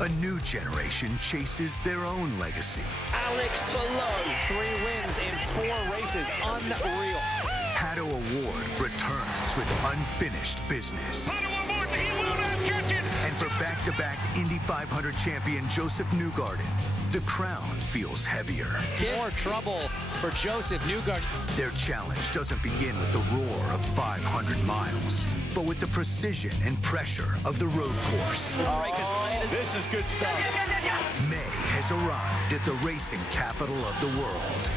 a new generation chases their own legacy. Alex Palou, 3 wins in 4 races, unreal. Pato Award returns with unfinished business. And for back-to-back Indy 500 champion Joseph Newgarden, the crown feels heavier. More trouble for Joseph Newgarden. Their challenge doesn't begin with the roar of 500 miles, but with the precision and pressure of the road course. This is good stuff. May has arrived at the racing capital of the world.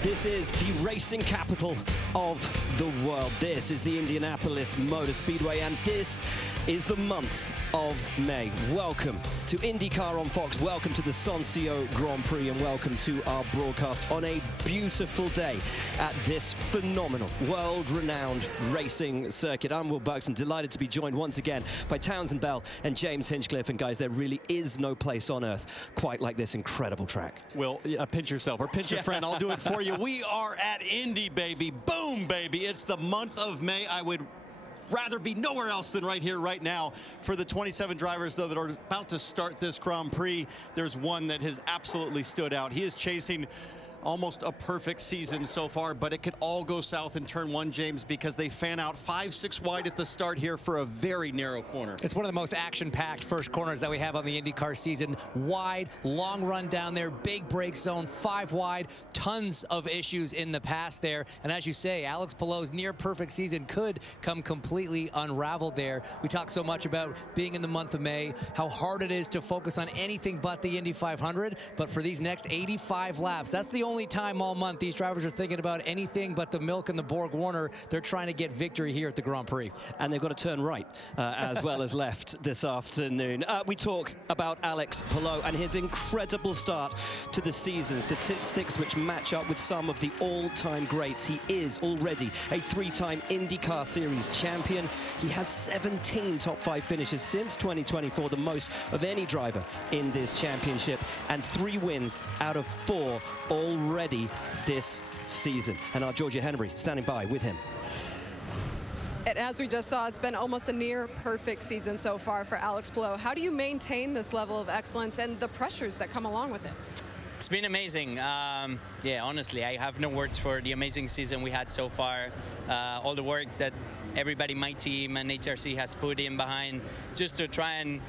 This is the racing capital of the world. This is the Indianapolis Motor Speedway, and this is the month of May. Welcome to INDYCAR on Fox. Welcome to the Sonsio Grand Prix, and welcome to our broadcast on a beautiful day at this phenomenal, world-renowned racing circuit. I'm Will Buxton, delighted to be joined once again by Townsend Bell and James Hinchcliffe. And guys, there really is no place on earth quite like this incredible track. Will, pinch yourself or pinch a friend. I'll do it for you. We are at Indy, baby. Boom, baby. It's the month of May. I would rather be nowhere else than right here, right now. For the 27 drivers, though, that are about to start this Grand Prix, there's one that has absolutely stood out. He is chasing almost a perfect season so far, but it could all go south in turn 1, James, because they fan out 5-6 wide at the start here for a very narrow corner. It's one of the most action-packed first corners that we have on the IndyCar season. Wide, long run down there, big break zone, 5 wide, tons of issues in the past there. And as you say, Alex Palou's near perfect season could come completely unraveled there. We talk so much about being in the month of May, how hard it is to focus on anything but the Indy 500, but for these next 85 laps, that's the only time all month these drivers are thinking about anything but the milk and the Borg Warner. They're trying to get victory here at the Grand Prix. And they've got to turn right as well as left this afternoon. We talk about Alex Palou and his incredible start to the season. Statistics which match up with some of the all-time greats. He is already a 3-time IndyCar Series champion. He has 17 top 5 finishes since 2024, the most of any driver in this championship, and 3 wins out of 4 already this season. And our Georgia Henry standing by with him. And as we just saw, it's been almost a near perfect season so far for Alex Palou. How do you maintain this level of excellence and the pressures that come along with it? It's been amazing. Yeah, honestly, I have no words for the amazing season we had so far. All the work that everybody, my team and HRC has put in behind just to try and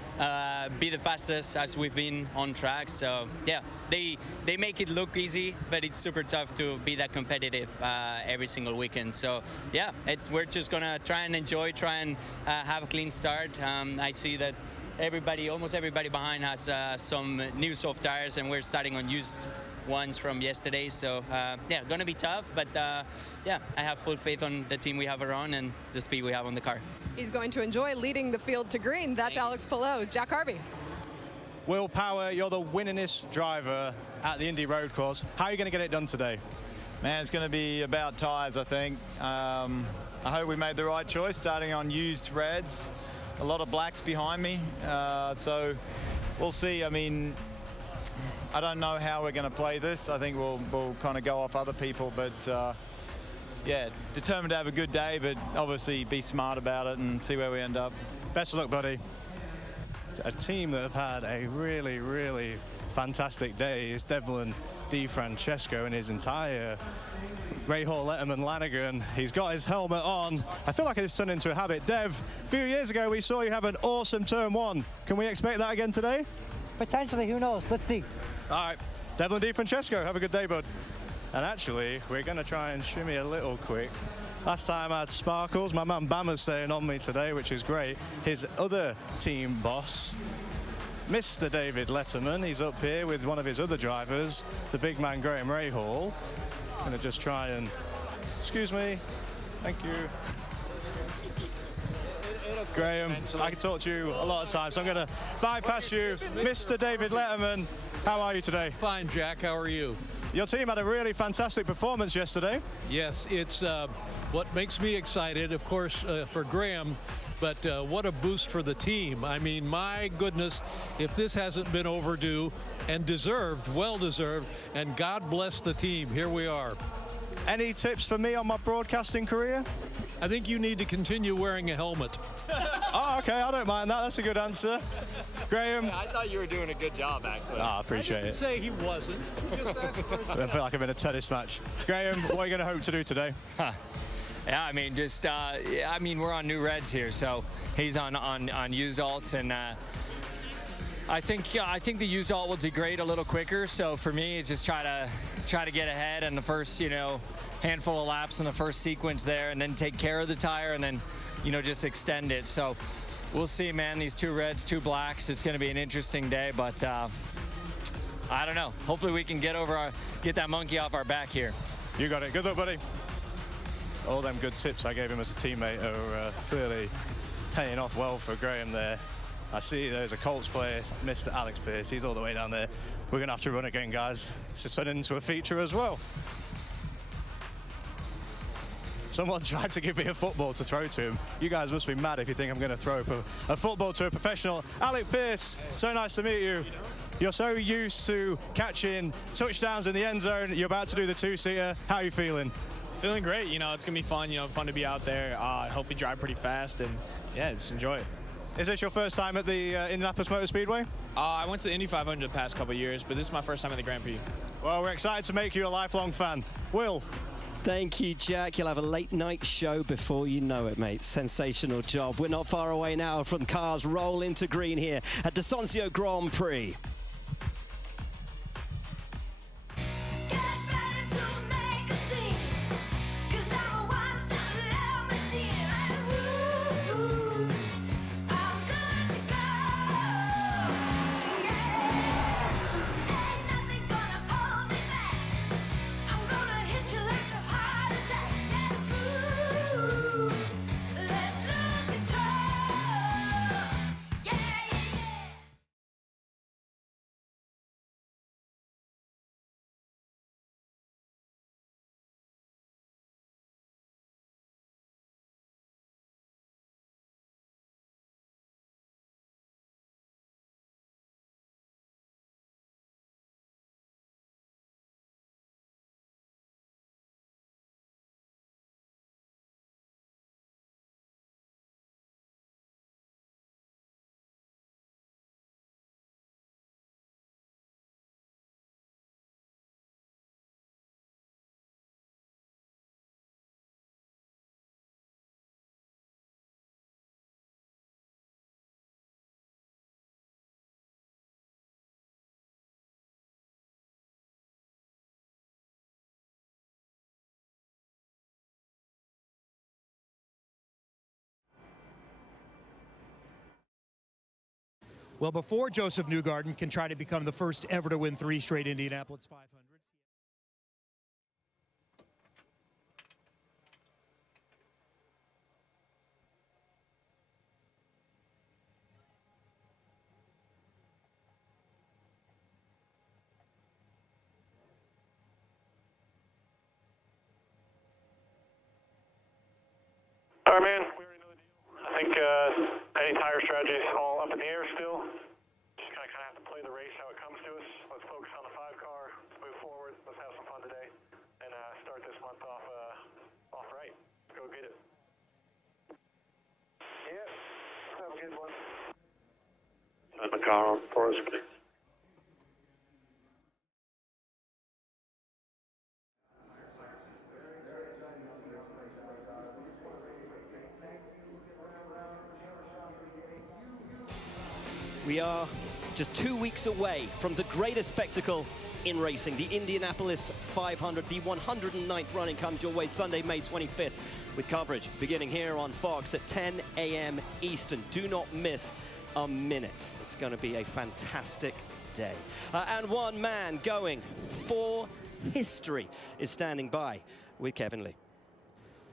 be the fastest as we've been on track. So yeah, they make it look easy, but it's super tough to be that competitive every single weekend. So yeah, we're just gonna try and enjoy, try and have a clean start. I see that almost everybody behind has some new soft tires, and we're starting on used ones from yesterday. So yeah, gonna be tough, but yeah, I have full faith on the team we have around and the speed we have on the car. He's going to enjoy leading the field to green. That's Alex Palou. Jack Harvey. Will Power, you're the winningest driver at the Indy Road Course. How are you going to get it done today? Man, it's going to be about tyres, I think. I hope we made the right choice, starting on used reds. A lot of blacks behind me, so we'll see. I mean, I don't know how we're going to play this. I think we'll kind of go off other people, but yeah, determined to have a good day, but obviously be smart about it and see where we end up. Best of luck, buddy. A team that have had a really, really fantastic day is Devlin DiFrancesco and his entire Ray Hall, Letterman, Lanigan. He's got his helmet on. I feel like it's turned into a habit. Dev, a few years ago we saw you have an awesome turn 1. Can we expect that again today? Potentially, who knows? Let's see. All right, Devlin DiFrancesco, have a good day, bud. And actually, we're going to try and shimmy a little quick. Last time I had Sparkles. My man Bama's staying on me today, which is great. His other team boss, Mr. David Letterman, he's up here with one of his other drivers, the big man Graham Rahal. Going to just try and, excuse me, thank you. Graham, I can talk to you a lot of times, so I'm going to bypass you. Mr. David Letterman, how are you today? Fine, Jack, how are you? Your team had a really fantastic performance yesterday. Yes, it's what makes me excited, of course, for Graham, but what a boost for the team. I mean, my goodness, if this hasn't been overdue and deserved, well-deserved, and God bless the team, here we are. Any tips for me on my broadcasting career? I think you need to continue wearing a helmet. Oh, okay, I don't mind that. That's a good answer. Graham? Yeah, I thought you were doing a good job, actually. Oh, I appreciate it. Say he wasn't. I feel like I'm in a tennis match. Graham, what are you going to hope to do today? Yeah, I mean, just, I mean, we're on new reds here, so he's on used alts, and I think the used alt will degrade a little quicker. So for me, it's just try to get ahead in the first, you know, handful of laps in the first sequence there, and then take care of the tire, and then, you know, just extend it. So we'll see, man. These 2 reds, 2 blacks. It's going to be an interesting day, but I don't know. Hopefully we can get that monkey off our back here. You got it. Good luck, buddy. All them good tips I gave him as a teammate are clearly paying off well for Graham there. I see there's a Colts player, Mr. Alex Pierce. He's all the way down there. We're going to have to run again, guys. It's turned into a feature as well. Someone tried to give me a football to throw to him. You guys must be mad if you think I'm going to throw a football to a professional. Alex Pierce, so nice to meet you. You're so used to catching touchdowns in the end zone. You're about to do the 2-seater. How are you feeling? Feeling great. You know, it's going to be fun. You know, fun to be out there. Hopefully drive pretty fast, and yeah, just enjoy it. Is this your first time at the Indianapolis Motor Speedway? I went to the Indy 500 the past couple of years, but this is my first time at the Grand Prix. Well, we're excited to make you a lifelong fan. Will? Thank you, Jack. You'll have a late night show before you know it, mate. Sensational job. We're not far away now from cars roll into green here at the Sonsio Grand Prix. Well, before Joseph Newgarden can try to become the first ever to win 3 straight Indianapolis 500s. All right, man. I think any tire strategy is all up in the air still. Just kind of have to play the race how it comes to us. Let's focus on the 5 car. Let's move forward. Let's have some fun today, and start this month off right. Go get it. Yes. Have a good one. Put the car on for us, please. We are just 2 weeks away from the greatest spectacle in racing, the Indianapolis 500. The 109th running comes your way Sunday, May 25th, with coverage beginning here on Fox at 10 a.m. Eastern. Do not miss a minute. It's going to be a fantastic day. And one man going for history is standing by with Kevin Lee.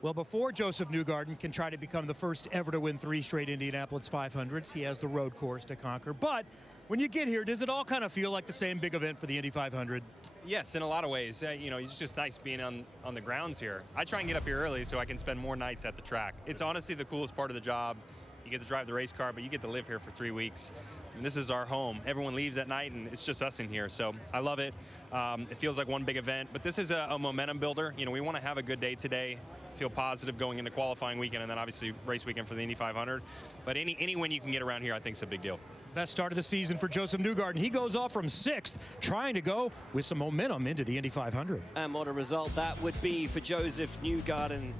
Well, before Joseph Newgarden can try to become the first ever to win 3 straight Indianapolis 500s, he has the road course to conquer. But When you get here, does it all kind of feel like the same big event for the Indy 500? Yes, in a lot of ways. You know, it's just nice being on the grounds here. I try and get up here early so I can spend more nights at the track. It's honestly the coolest part of the job. You get to drive the race car, but you get to live here for 3 weeks. And this is our home. Everyone leaves at night, and it's just us in here. So I love it. It feels like one big event, but this is a momentum builder. You know, we want to have a good day today, feel positive going into qualifying weekend, and then obviously race weekend for the Indy 500. But any win you can get around here, I think is a big deal. Best start of the season for Joseph Newgarden. He goes off from 6th, trying to go with some momentum into the Indy 500. And what a result that would be for Joseph Newgarden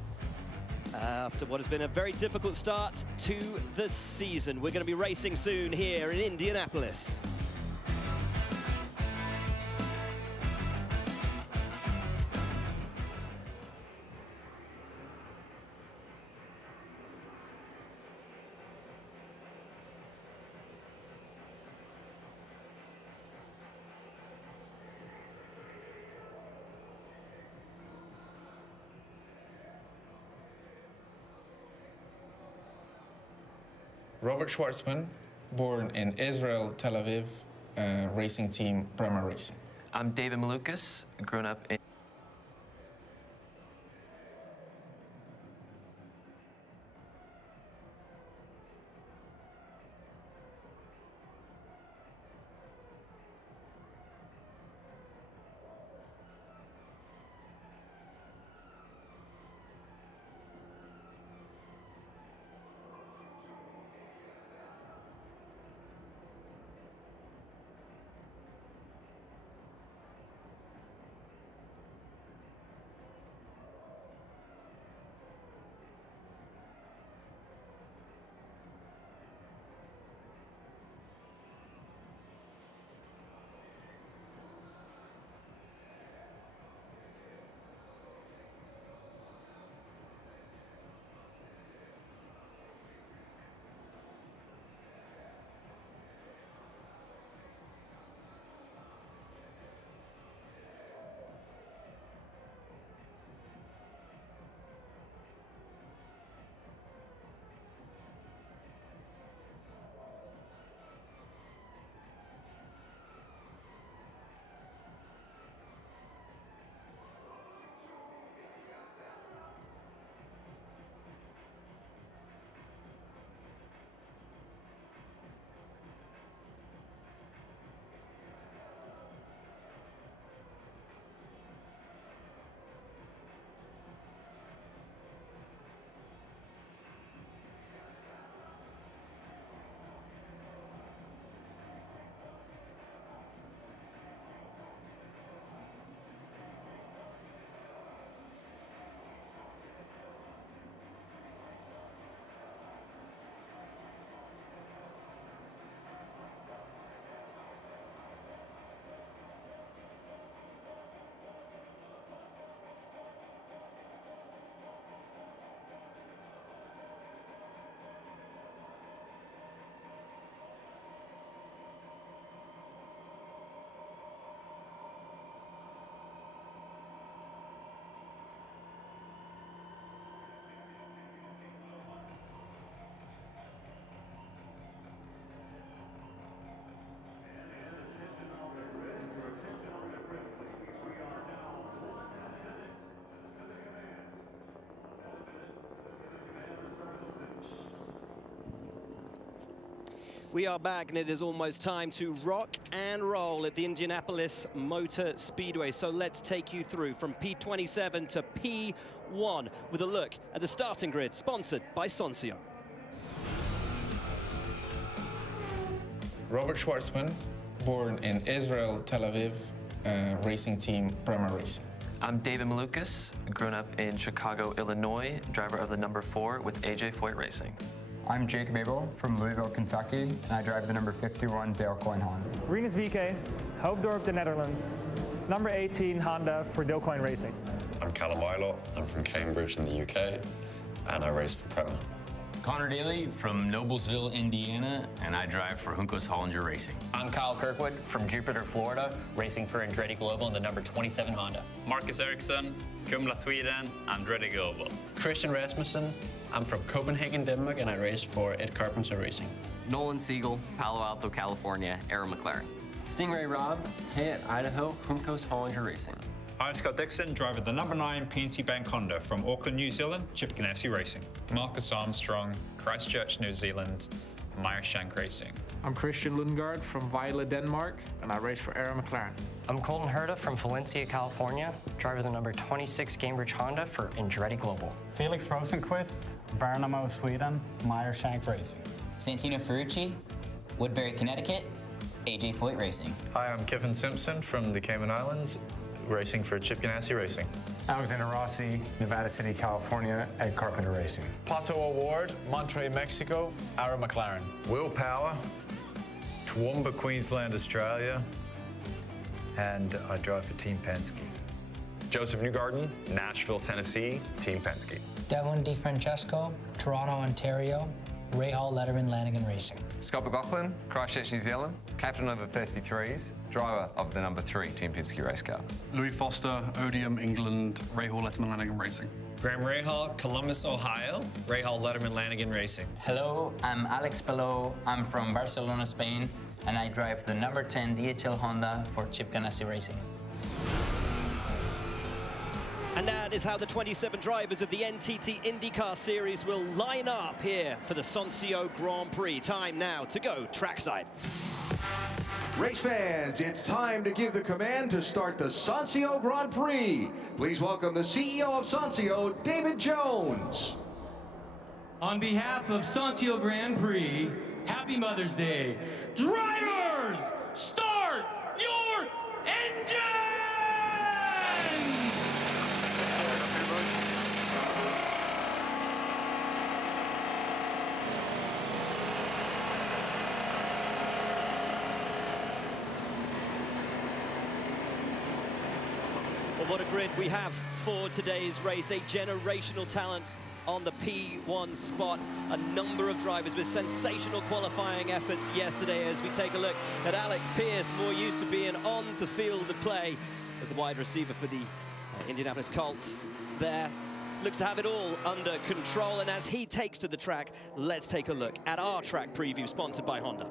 after what has been a very difficult start to the season. We're going to be racing soon here in Indianapolis. Robert Schwartzman, born in Israel, Tel Aviv, racing team Bremer Racing. I'm David Malukas, grown up in We are back, and it is almost time to rock and roll at the Indianapolis Motor Speedway. So let's take you through from P27 to P1 with a look at the starting grid, sponsored by Sonsio. Robert Schwartzman, born in Israel, Tel Aviv, racing team Bremer Racing. I'm David Malukas, grown up in Chicago, Illinois, driver of the number 4 with AJ Foyt Racing. I'm Jake Mabel from Louisville, Kentucky, and I drive the number 51 Dale Coyne Honda. Rinus VK, Hoofddorp, the Netherlands, number 18 Honda for Dale Coyne Racing. I'm Callum Wylot, I'm from Cambridge in the UK, and I race for Prema. Connor Daly from Noblesville, Indiana, and I drive for Juncos Hollinger Racing. I'm Kyle Kirkwood from Jupiter, Florida, racing for Andretti Global in the number 27 Honda. Marcus Eriksson, Kumla, Sweden, Andretti Global. Christian Rasmussen, I'm from Copenhagen, Denmark, and I race for Ed Carpenter Racing. Nolan Siegel, Palo Alto, California, Aero McLaren. Stingray Rob, Hayat, Idaho, Juncos Hollinger Racing. I'm Scott Dixon, driver of the number 9 PNC Bank Honda from Auckland, New Zealand, Chip Ganassi Racing. Marcus Armstrong, Christchurch, New Zealand, Meyershank Racing. I'm Christian Lundgaard from Vejle, Denmark, and I race for Aero McLaren. I'm Colton Herta from Valencia, California, driver the number 26 Cambridge Honda for Andretti Global. Felix Rosenqvist, Värnamo, Sweden, Meyershank Racing. Santino Ferrucci, Woodbury, Connecticut, AJ Foyt Racing. Hi, I'm Kevin Simpson from the Cayman Islands, racing for Chip Ganassi Racing. Alexander Rossi, Nevada City, California, Ed Carpenter Racing. Pato Award, Monterey, Mexico, Aero McLaren. Will Power, Toowoomba, Queensland, Australia, and I drive for Team Penske. Joseph Newgarden, Nashville, Tennessee, Team Penske. Devlin DeFrancesco, Toronto, Ontario, Ray Hall Letterman Lanigan Racing. Scott McLaughlin, Christchurch, New Zealand, captain of the 33s, driver of the number 3 Team Penske race car. Louis Foster, Odium, England, Ray Hall Letterman Lanigan Racing. Graham Rahal, Columbus, Ohio, Ray Hall Letterman Lanigan Racing. Hello, I'm Alex Palou. I'm from Barcelona, Spain, and I drive the number 10 DHL Honda for Chip Ganassi Racing. And that is how the 27 drivers of the NTT INDYCAR Series will line up here for the Sonsio Grand Prix. Time now to go trackside. Race fans, it's time to give the command to start the Sonsio Grand Prix. Please welcome the CEO of Sonsio, David Jones. On behalf of Sonsio Grand Prix, happy Mother's Day. Drivers, start your engine! Well, what a grid we have for today's race. A generational talent on the P1 spot. A number of drivers with sensational qualifying efforts yesterday as we take a look at Alec Pierce, more used to being on the field of play as the wide receiver for the Indianapolis Colts there. Looks to have it all under control, and as he takes to the track, let's take a look at our track preview sponsored by Honda.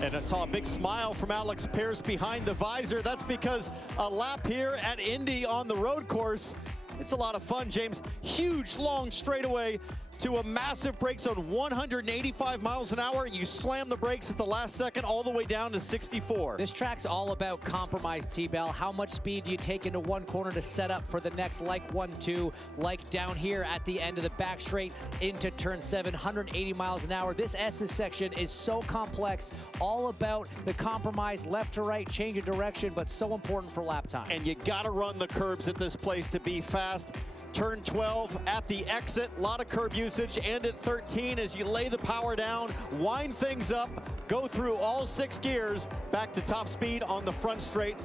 And I saw a big smile from Alex Pierce behind the visor. That's because a lap here at Indy on the road course, it's a lot of fun, James. Huge, long straightaway to a massive brake zone, 185 miles an hour. You slam the brakes at the last second all the way down to 64. This track's all about compromise, T-Bell. How much speed do you take into one corner to set up for the next, like 1-2, like down here at the end of the back straight into turn 7, 180 miles an hour. This S's section is so complex, all about the compromise, left to right, change of direction, but so important for lap time. And you gotta run the curbs at this place to be fast. Turn 12 at the exit, a lot of curb usage, and at 13 as you lay the power down, wind things up, go through all 6 gears, back to top speed on the front straight.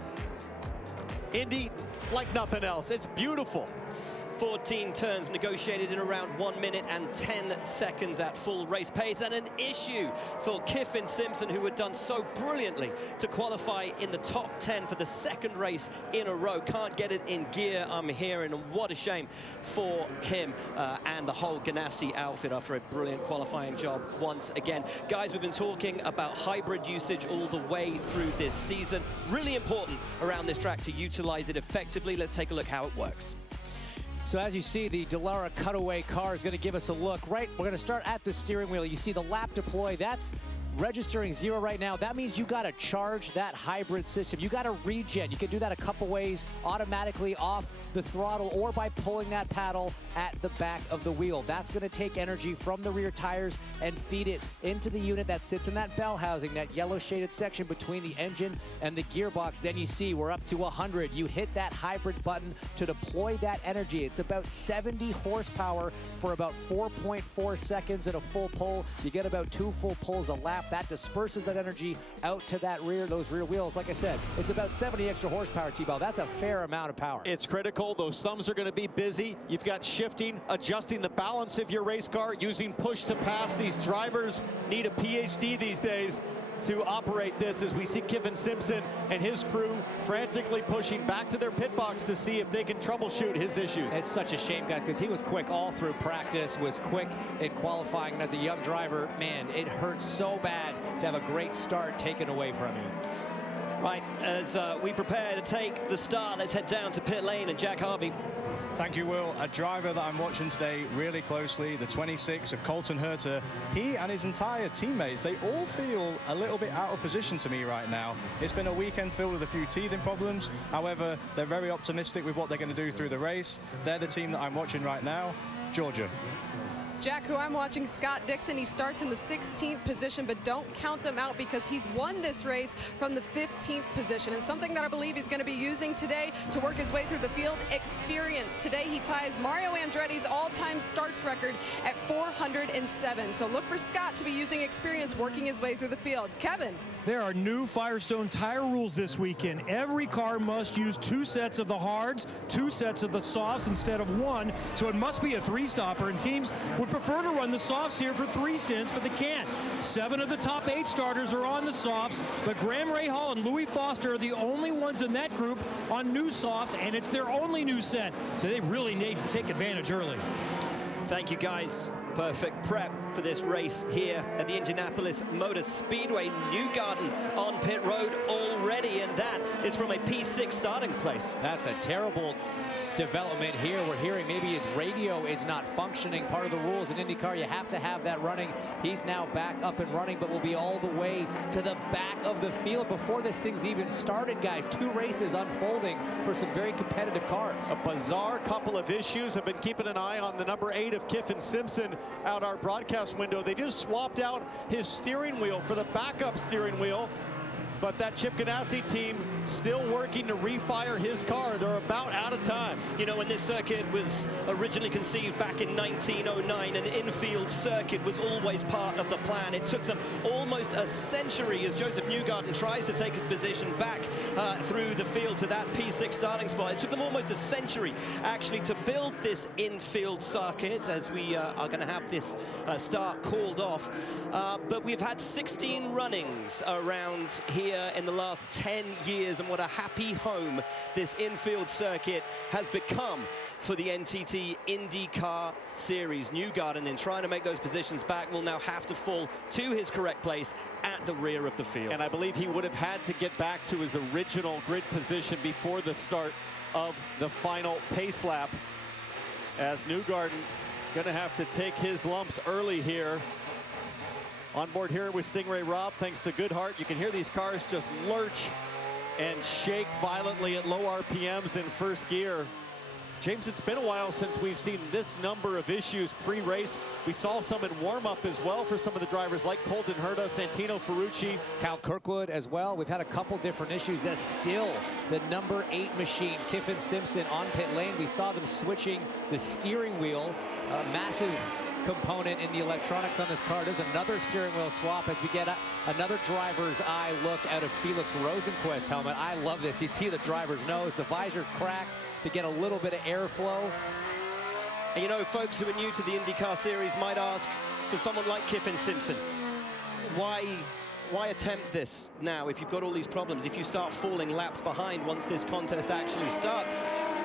Indy, like nothing else, it's beautiful. 14 turns negotiated in around 1 minute and 10 seconds at full race pace, and an issue for Kiffin Simpson, who had done so brilliantly to qualify in the top 10 for the 2nd race in a row. Can't get it in gear, I'm hearing, and what a shame for him and the whole Ganassi outfit after a brilliant qualifying job once again. Guys, we've been talking about hybrid usage all the way through this season. Really important around this track to utilize it effectively. Let's take a look how it works. So as you see, the Dallara cutaway car is going to give us a look. Right, we're going to start at the steering wheel. You see the lap deploy. That's registering 0 right now. That means you got to charge that hybrid system. You got to regen. You can do that a couple ways, automatically off the throttle or by pulling that paddle at the back of the wheel. That's going to take energy from the rear tires and feed it into the unit that sits in that bell housing, that yellow shaded section between the engine and the gearbox. Then you see we're up to 100. You hit that hybrid button to deploy that energy. It's about 70 horsepower for about 4.4 seconds at a full pull. You get about 2 full pulls a lap. That disperses that energy out to that those rear wheels. Like I said, it's about 70 extra horsepower, T-Bell. That's a fair amount of power. It's critical. Those thumbs are going to be busy. You've got shifting, adjusting the balance of your race car, using push to pass. These drivers need a PhD these days. to operate this as we see Kyffin Simpson and his crew frantically pushing back to their pit box to see if they can troubleshoot his issues. It's such a shame, guys, because he was quick all through practice, was quick in qualifying. And as a young driver, man, it hurts so bad to have a great start taken away from you. Right, as we prepare to take the start, let's head down to pit lane and Jack Harvey. Thank you, Will. A driver that I'm watching today really closely, the 26 of Colton Herta. He and his entire teammates, they all feel a little bit out of position to me right now. It's been a weekend filled with a few teething problems. However, they're very optimistic with what they're going to do through the race. They're the team that I'm watching right now. Georgia. Jack, who I'm watching, Scott Dixon, he starts in the 16th position, but don't count them out because he's won this race from the 15th position. And something that I believe he's going to be using today to work his way through the field, experience. Today he ties Mario Andretti's all-time starts record at 407. So look for Scott to be using experience working his way through the field. Kevin. There are new Firestone tire rules this weekend. Every car must use 2 sets of the hards, 2 sets of the softs instead of 1. So it must be a 3-stopper, and teams would prefer to run the softs here for 3 stints, but they can't. 7 of the top 8 starters are on the softs, but Graham Rahal and Louis Foster are the only ones in that group on new softs, and it's their only new set. So they really need to take advantage early. Thank you, guys. Perfect prep for this race here at the Indianapolis Motor Speedway. Newgarden on pit road already, and that is from a P6 starting place. That's a terrible development here. We're hearing maybe his radio is not functioning. Part of the rules in IndyCar, you have to have that running. He's now back up and running, but will be all the way to the back of the field before this thing's even started, guys. 2 races unfolding for some very competitive cars. A bizarre couple of issues. I've been keeping an eye on the number 8 of Kyffin Simpson out our broadcast window. They just swapped out his steering wheel for the backup steering wheel. But that Chip Ganassi team still working to refire his car. They're about out of time. You know, when this circuit was originally conceived back in 1909, an infield circuit was always part of the plan. It took them almost a century as Joseph Newgarden tries to take his position back through the field to that P6 starting spot. It took them almost a century, actually, to build this infield circuit as we are going to have this start called off. But we've had 16 runnings around here in the last 10 years, and what a happy home this infield circuit has become for the NTT IndyCar Series. Newgarden, in trying to make those positions back, will now have to fall to his correct place at the rear of the field. And I believe he would have had to get back to his original grid position before the start of the final pace lap, as Newgarden going to have to take his lumps early here. On board here with Stingray Rob, thanks to Goodhart. You can hear these cars just lurch and shake violently at low RPMs in first gear. James, it's been a while since we've seen this number of issues pre-race. We saw some in warm-up as well for some of the drivers like Colton Herta, Santino Ferrucci. Cal Kirkwood as well. We've had a couple different issues. That's still the number 8 machine, Kyffin Simpson, on pit lane. We saw them switching the steering wheel, massive component in the electronics on this car. There's another steering wheel swap as we get another driver's eye look out of Felix Rosenquist's helmet. I love this. You see the driver's nose, the visor's cracked to get a little bit of airflow. And you know, folks who are new to the IndyCar Series might ask, for someone like Kyffin Simpson, why attempt this now if you've got all these problems, if you start falling laps behind once this contest actually starts?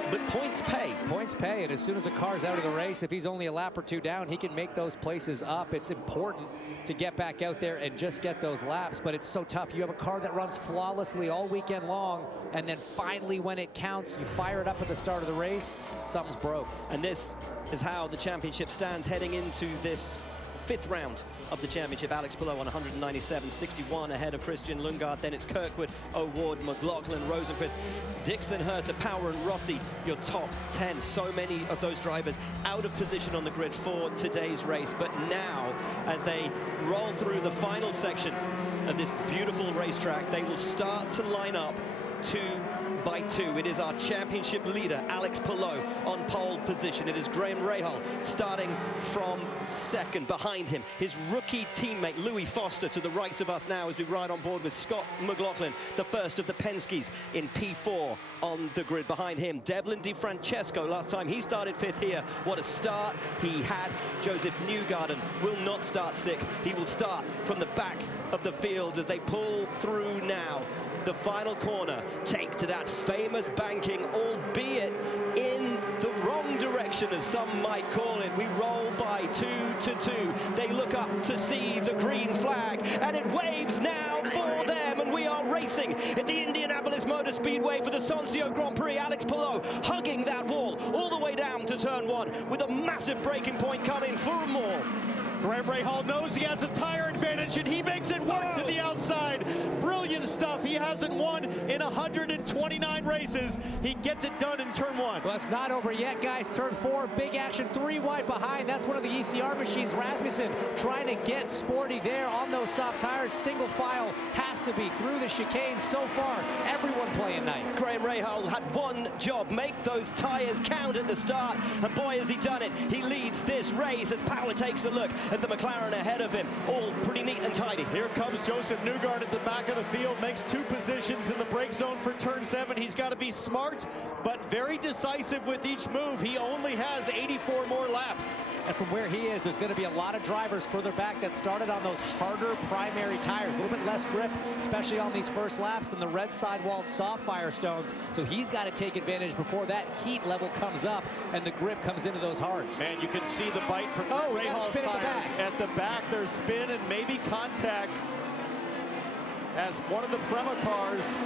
But points pay. Points pay, and as soon as a car's out of the race, if he's only a lap or 2 down, he can make those places up. It's important to get back out there and just get those laps, but it's so tough. You have a car that runs flawlessly all weekend long, and then finally when it counts, you fire it up at the start of the race, something's broke. And this is how the championship stands heading into this 5th round of the championship. Alex Palou on 197.61 ahead of Christian Lundgaard. Then it's Kirkwood, O'Ward, McLaughlin, Rosenquist, Dixon, Herta, Power, and Rossi, your top 10. So many of those drivers out of position on the grid for today's race. But now, as they roll through the final section of this beautiful racetrack, they will start to line up to by 2. It is our championship leader, Alex Palou, on pole position. It is Graham Rahal starting from second. Behind him, his rookie teammate, Louis Foster, to the right of us now as we ride on board with Scott McLaughlin, the first of the Penske's in P4 on the grid. Behind him, Devlin DiFrancesco. Last time he started 5th here. What a start he had. Joseph Newgarden will not start 6th. He will start from the back of the field as they pull through now. The final corner, take to that famous banking, albeit in the wrong direction, as some might call it. We roll by 2-2. They look up to see the green flag, and it waves now for them, and we are racing at the Indianapolis Motor Speedway for the Sonsio Grand Prix. Alex Palou hugging that wall all the way down to turn 1 with a massive braking point coming for more. Graham Rahal knows he has a tire advantage, and he makes it work to the outside. Brilliant stuff. He hasn't won in 129 races. He gets it done in turn 1. Well, it's not over yet, guys. Turn 4, big action, 3 wide behind. That's one of the ECR machines. Rasmussen trying to get sporty there on those soft tires. Single file has to be through the chicane. So far, everyone playing nice. Graham Rahal had one job, make those tires count at the start, and boy has he done it. He leads this race as Power takes a look at the McLaren ahead of him, all pretty neat and tidy. Here comes Joseph Newgarden at the back of the field, makes 2 positions in the brake zone for turn 7. He's got to be smart, but very decisive with each move. He only has 84 more laps. And from where he is, there's going to be a lot of drivers further back that started on those harder primary tires, a little bit less grip, especially on these first laps than the red sidewalled soft Firestones. So he's got to take advantage before that heat level comes up and the grip comes into those hards. Man, you can see the bite from Rahal's tires. At the back, there's spin and maybe contact as one of the Prema cars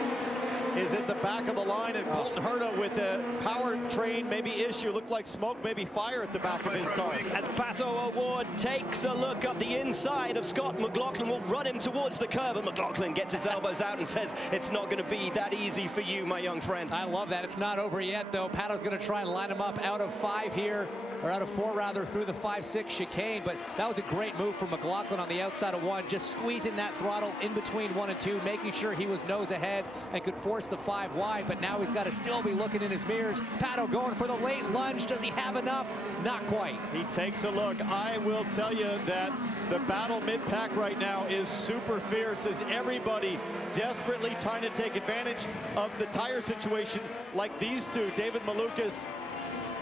is at the back of the line, and Colton Herta with a powertrain maybe issue. Looked like smoke, maybe fire at the back of his car. As Pato O'Ward takes a look up the inside of Scott McLaughlin, will run him towards the curb, and McLaughlin gets his elbows out and says, it's not going to be that easy for you, my young friend. I love that. It's not over yet, though. Pato's going to try and line him up out of 5 here, or out of 4 rather, through the 5-6 chicane, but that was a great move from McLaughlin on the outside of 1, just squeezing that throttle in between 1 and 2, making sure he was nose ahead and could force the 5 wide, but now he's got to still be looking in his mirrors. Pato going for the late lunge. Does he have enough? Not quite. He takes a look. I will tell you that the battle mid-pack right now is super fierce as everybody desperately trying to take advantage of the tire situation, like these two, David Malukas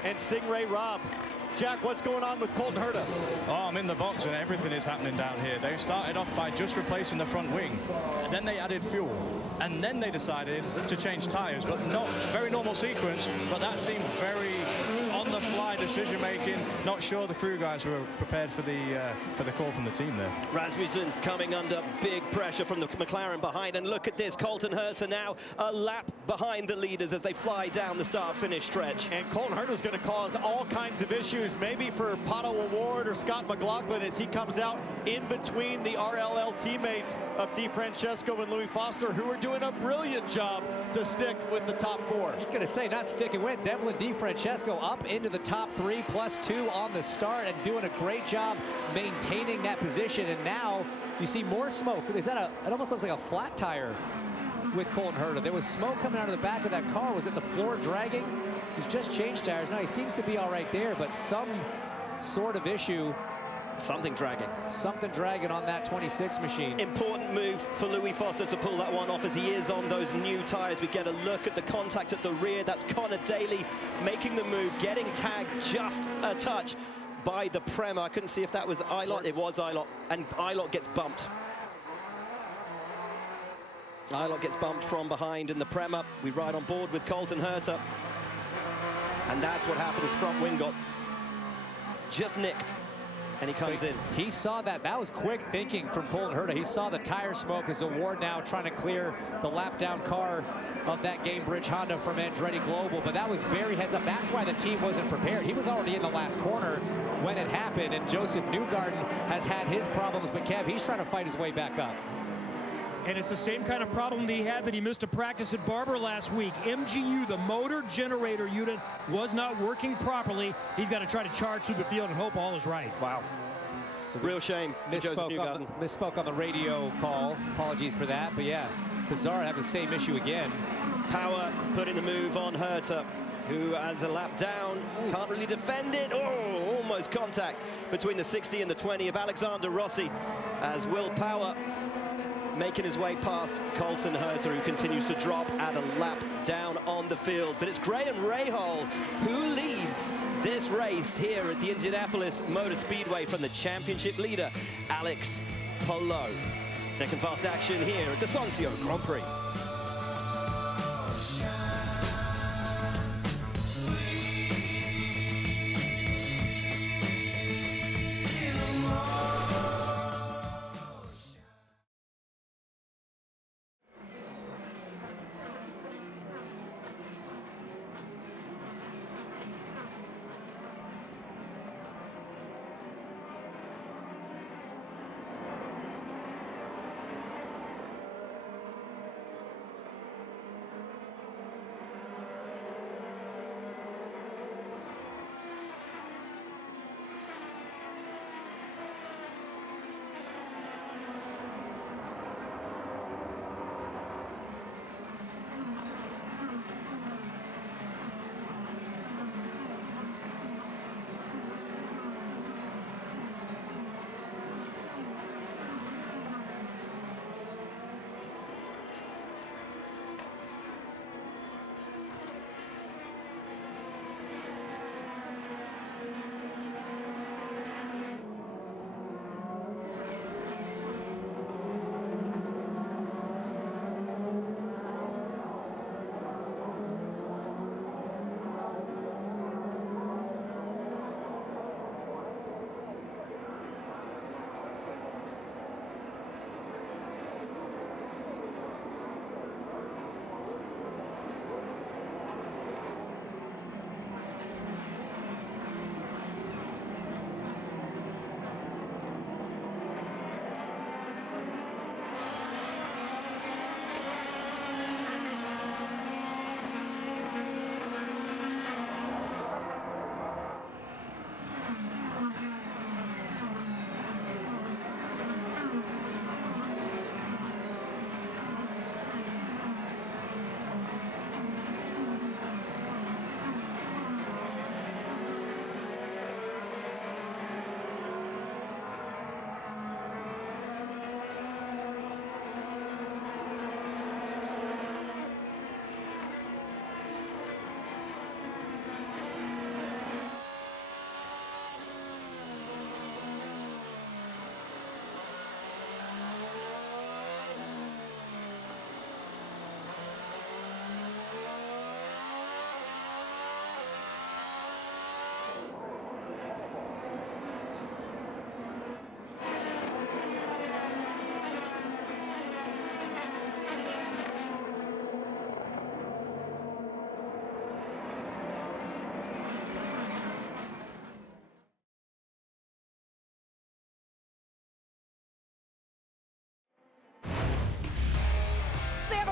and Stingray Robb. Jack, what's going on with Colton Herta? Oh, I'm in the box and everything is happening down here. They started off by just replacing the front wing, and then they added fuel, and then they decided to change tires, but not very normal sequence, but that seemed very on-the-fly decision-making. Not sure the crew guys were prepared for the call from the team there. Rasmussen coming under big pressure from the McLaren behind, and look at this, Colton Herta now a lap behind the leaders as they fly down the start-finish stretch. And Colton Herta is going to cause all kinds of issues, maybe for Pato O'Ward or Scott McLaughlin, as he comes out in between the RLL teammates of DiFrancesco and Louis Foster, who are doing a brilliant job to stick with the top 4. I was going to say, not sticking with Devlin DiFrancesco up into the top 3 +2 on the start and doing a great job maintaining that position. And now you see more smoke. Is that it almost looks like a flat tire with Colton Herta. There was smoke coming out of the back of that car. Was it the floor dragging? He's just changed tires. Now he seems to be all right there, but some sort of issue. Something dragging. Something dragging on that 26 machine. Important move for Louis Foster to pull that one off as he is on those new tires. We get a look at the contact at the rear. That's Connor Daly making the move, getting tagged just a touch by the Prema. I couldn't see if that was Ilott. It was Ilott, and Ilott gets bumped. Ilott gets bumped from behind in the Prema. We ride on board with Colton Herta. And that's what happened. His front wing got just nicked. And he comes in. He saw that. That was quick thinking from Colton Herta. He saw the tire smoke as O'Ward now trying to clear the lap down car of that Gamebridge Honda from Andretti Global. But that was very heads up. That's why the team wasn't prepared. He was already in the last corner when it happened. And Joseph Newgarden has had his problems. But Kev, he's trying to fight his way back up. And it's the same kind of problem that he had that he missed a practice at Barber last week. MGU, the motor generator unit, was not working properly. He's got to try to charge through the field and hope all is right. Wow. It's a real shame for Joseph Newgarden. Misspoke on the radio call. Apologies for that. But yeah, Bizarre have the same issue again. Power putting the move on Herta, who has a lap down, can't really defend it. Oh, almost contact between the 60 and the 20 of Alexander Rossi, as Will Power making his way past Colton Herta, who continues to drop at a lap down on the field. But it's Graham Rahal who leads this race here at the Indianapolis Motor Speedway from the championship leader, Alex Palou. Second fast action here at the Sonsio Grand Prix.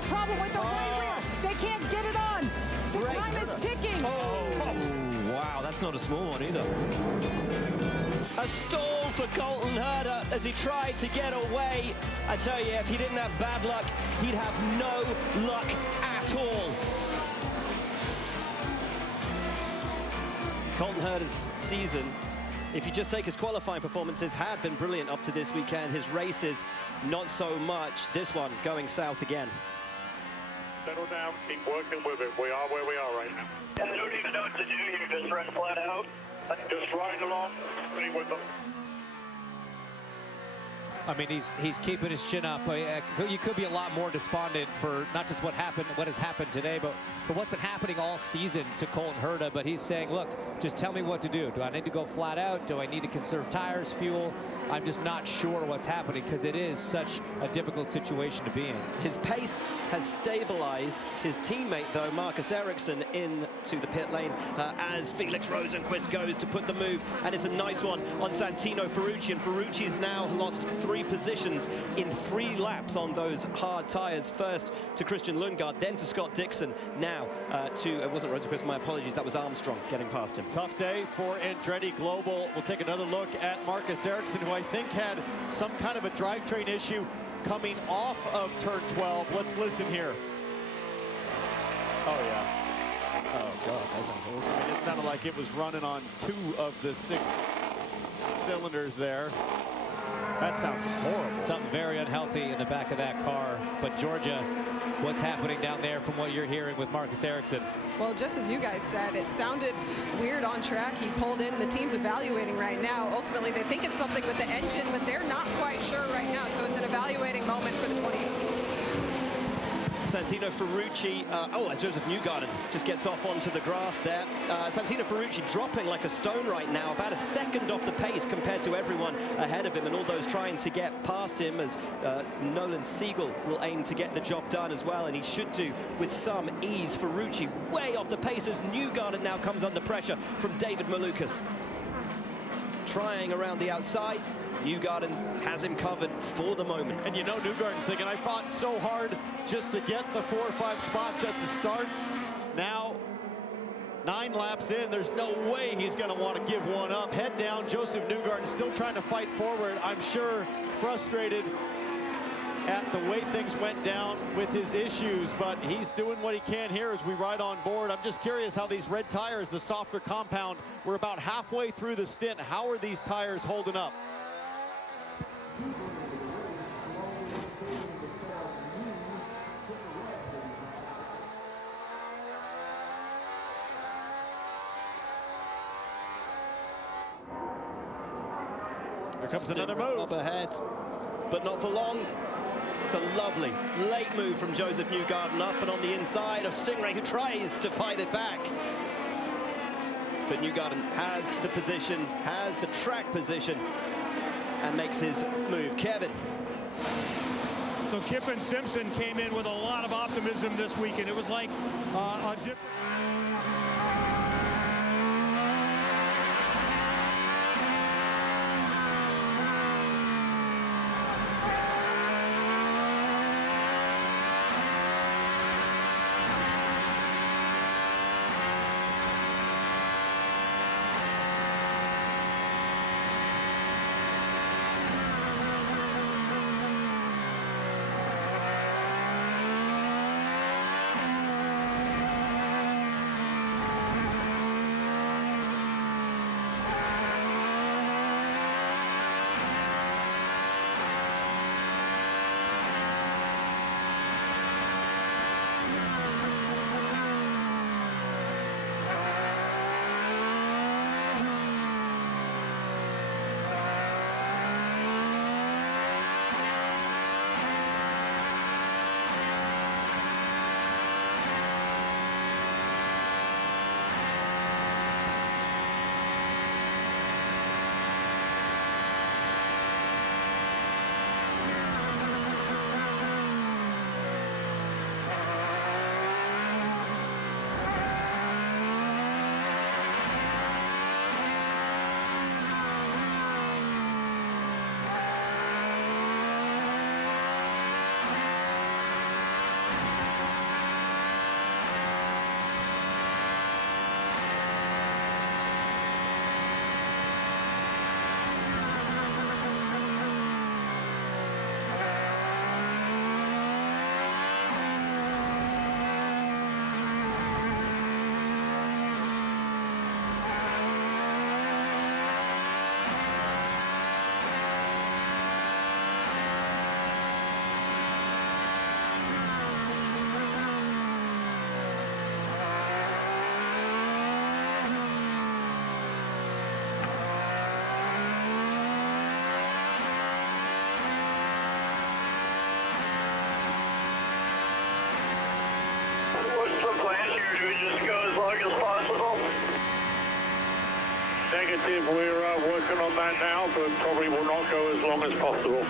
Problem with the right rear. They can't get it on. The time is ticking. Oh, wow, that's not a small one either. A stall for Colton Herta as he tried to get away. I tell you, if he didn't have bad luck, he'd have no luck at all. Colton Herta's season, if you just take his qualifying performances, had been brilliant up to this weekend. His races, not so much. This one going south again. Settle down, keep working with it. We are where we are right now. And they don't even know what to do here, just run flat out. Just ride along, stay with them. I mean, he's keeping his chin up. You could be a lot more despondent for not just what has happened today, but for what's been happening all season to Colton Herta. But he's saying, look, just tell me what to do. Do I need to go flat out? Do I need to conserve tires, fuel? I'm just not sure what's happening because it is such a difficult situation to be in. His pace has stabilized. His teammate, though, Marcus Ericsson, into the pit lane as Felix Rosenqvist goes to put the move. And it's a nice one on Santino Ferrucci. And Ferrucci's now lost 3 positions in 3 laps on those hard tires. First to Christian Lundgaard, then to Scott Dixon. Now it wasn't Rosenqvist, my apologies, that was Armstrong getting past him. Tough day for Andretti Global. We'll take another look at Marcus Ericsson, who I think had some kind of a drivetrain issue coming off of turn 12. Let's listen here. Oh, yeah. Oh, God, that sounds awful. I mean, it sounded like it was running on 2 of the 6 cylinders there. That sounds horrible. Something very unhealthy in the back of that car. But Georgia, what's happening down there from what you're hearing with Marcus Ericsson? Well, just as you guys said, it sounded weird on track. He pulled in. The team's evaluating right now. Ultimately, they think it's something with the engine, but they're not quite sure right now. So it's an evaluating moment for the 2018. Santino Ferrucci, as Joseph Newgarden just gets off onto the grass there. Santino Ferrucci dropping like a stone right now, about a second off the pace compared to everyone ahead of him, and all those trying to get past him, as Nolan Siegel will aim to get the job done as well, and he should do with some ease. Ferrucci way off the pace as Newgarden now comes under pressure from David Malukas. Trying around the outside. Newgarden has him covered for the moment. And you know Newgarden's thinking, I fought so hard just to get the 4 or 5 spots at the start. Now, 9 laps in, there's no way he's going to want to give one up. Head down, Joseph Newgarden still trying to fight forward. I'm sure frustrated at the way things went down with his issues, but he's doing what he can here as we ride on board. I'm just curious how these red tires, the softer compound, we're about halfway through the stint. How are these tires holding up? Here comes another move. Up ahead, but not for long. It's a lovely late move from Joseph Newgarden up and on the inside of Stingray, who tries to fight it back. But Newgarden has the position, has the track position, and makes his move. Kevin. So Kiffin Simpson came in with a lot of optimism this weekend. It was like a different... Negative, we're working on that now, but probably will not go as long as possible.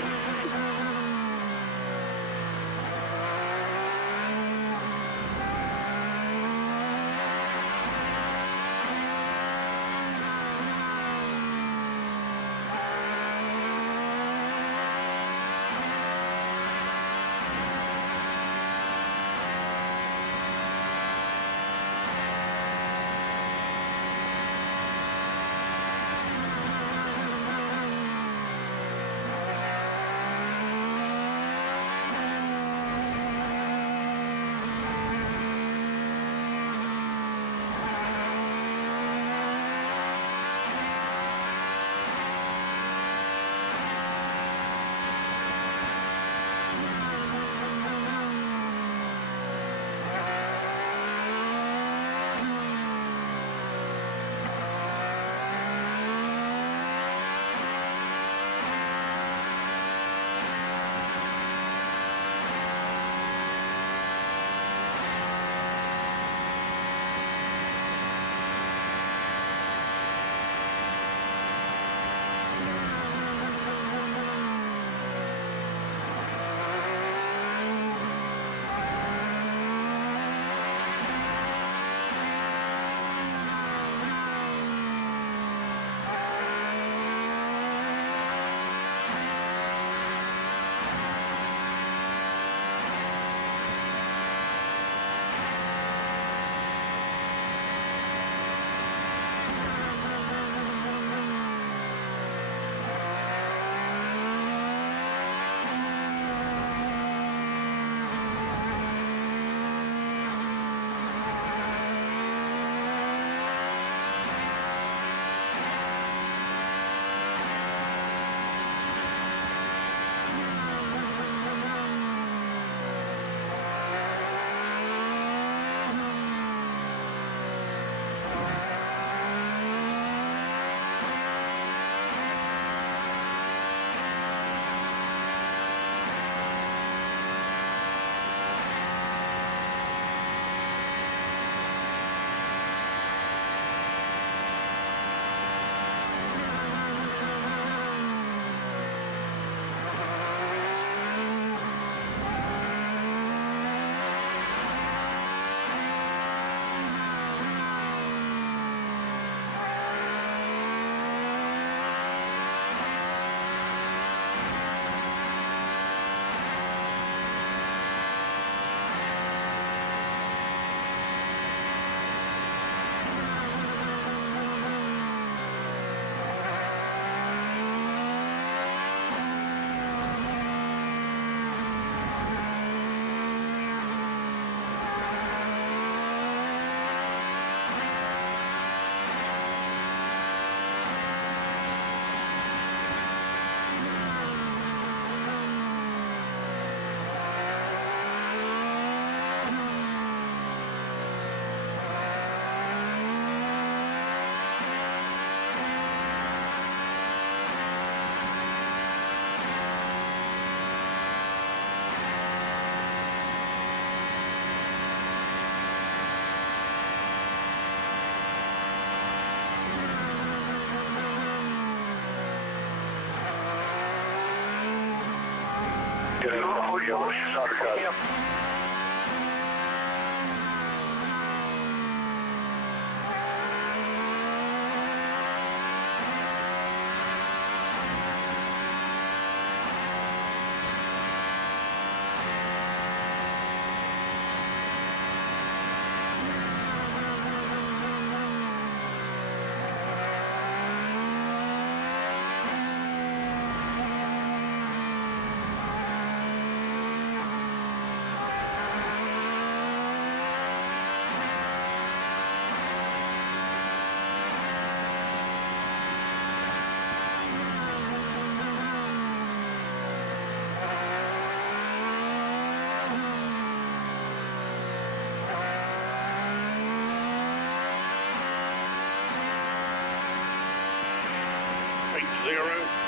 yellow, she's undercut. Yep.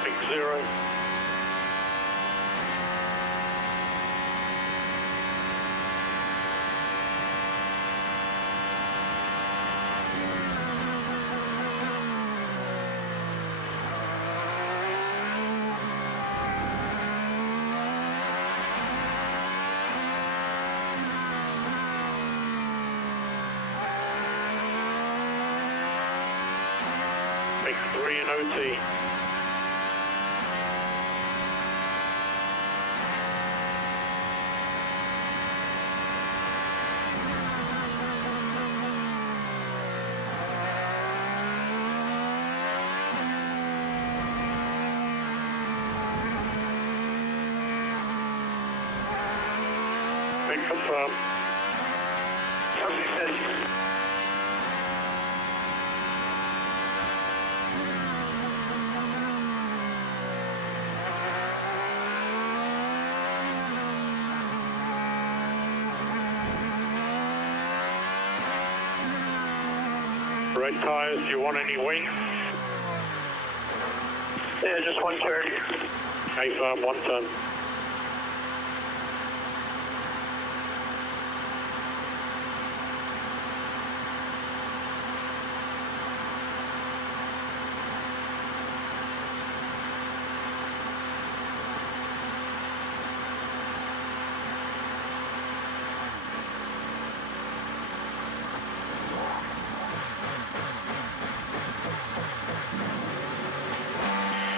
Big zero. Big 3 in OT. Big confirm. Something says. Red tires, do you want any wings? Yeah, just 1 turn. Okay, firm, 1 turn.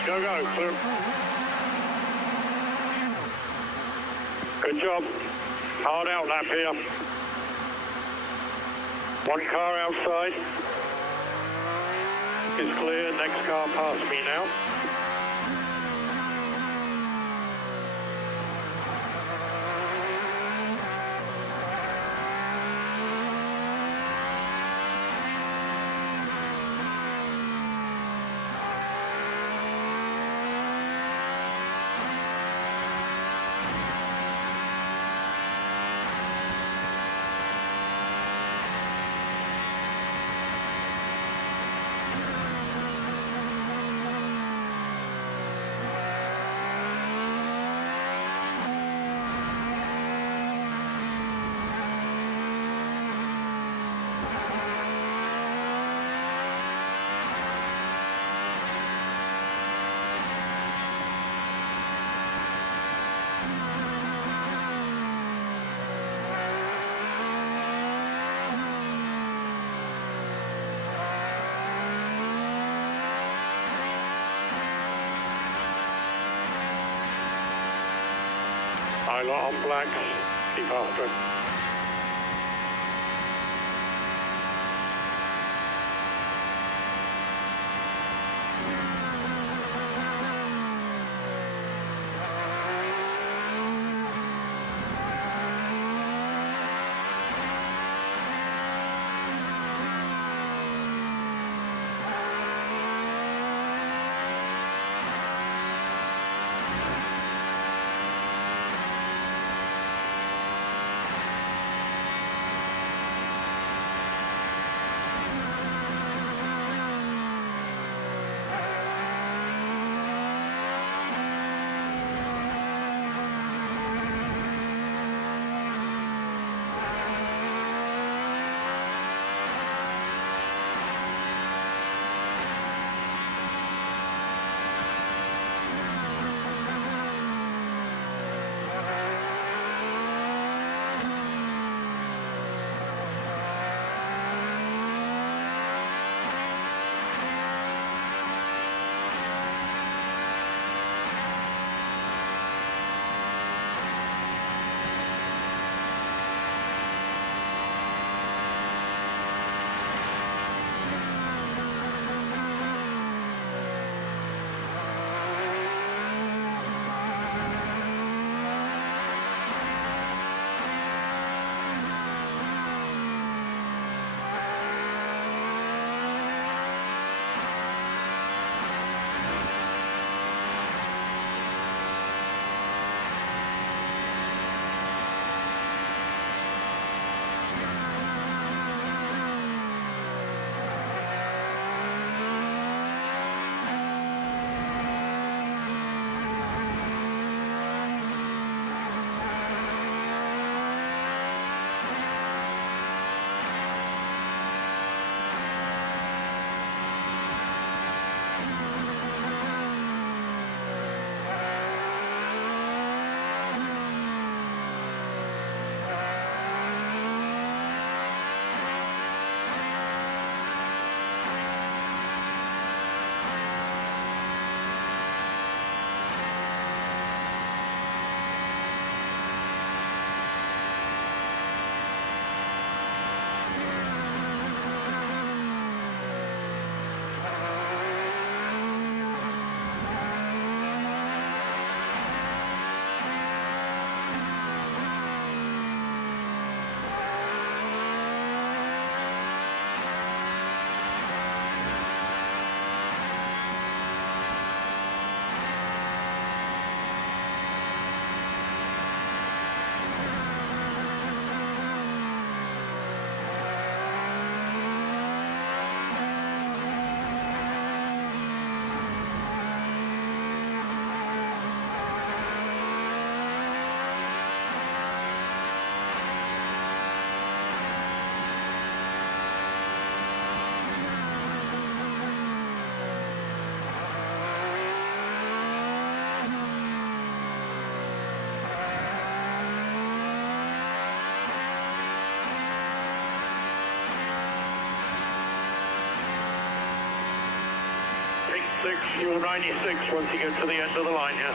Go, go, clear. Good job. Hard out lap here. 1 car outside. Is clear. Next car past me now. Pilot on black, keep after him. 96. You're 96 once you get to the end of the line here.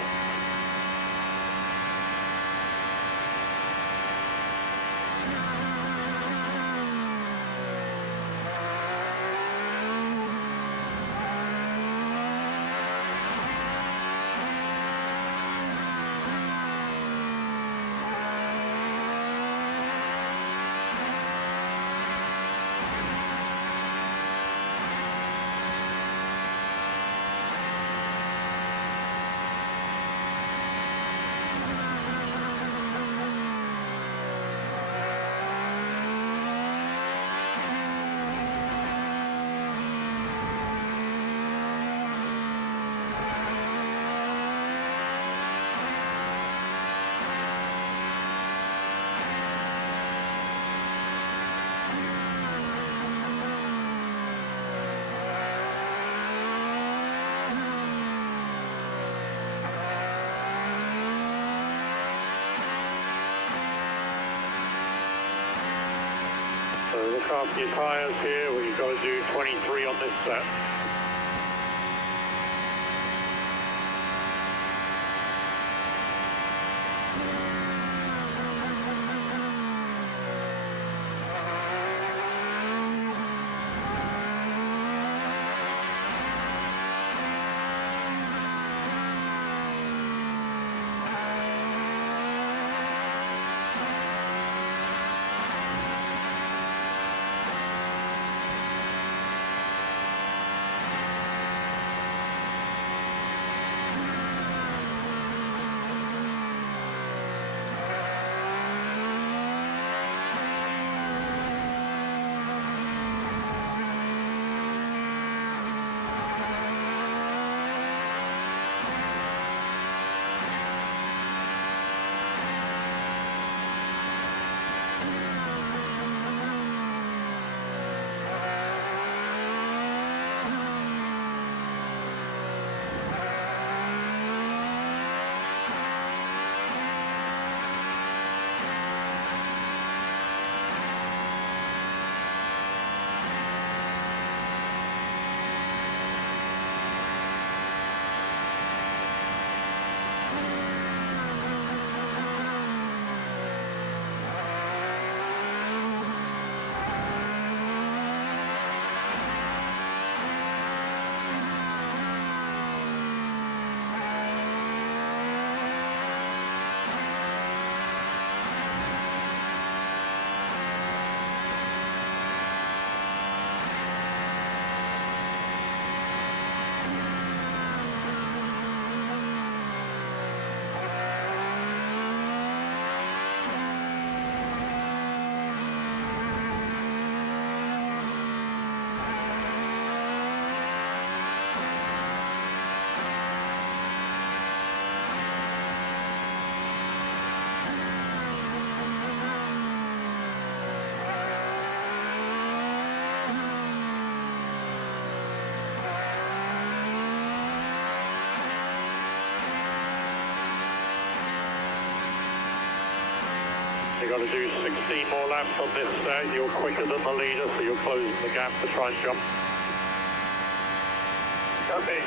So look after your tyres here. We've got to do 23 on this set. You've got to do 16 more laps on this set. You're quicker than the leader, so you're closing the gap to try and jump. Okay.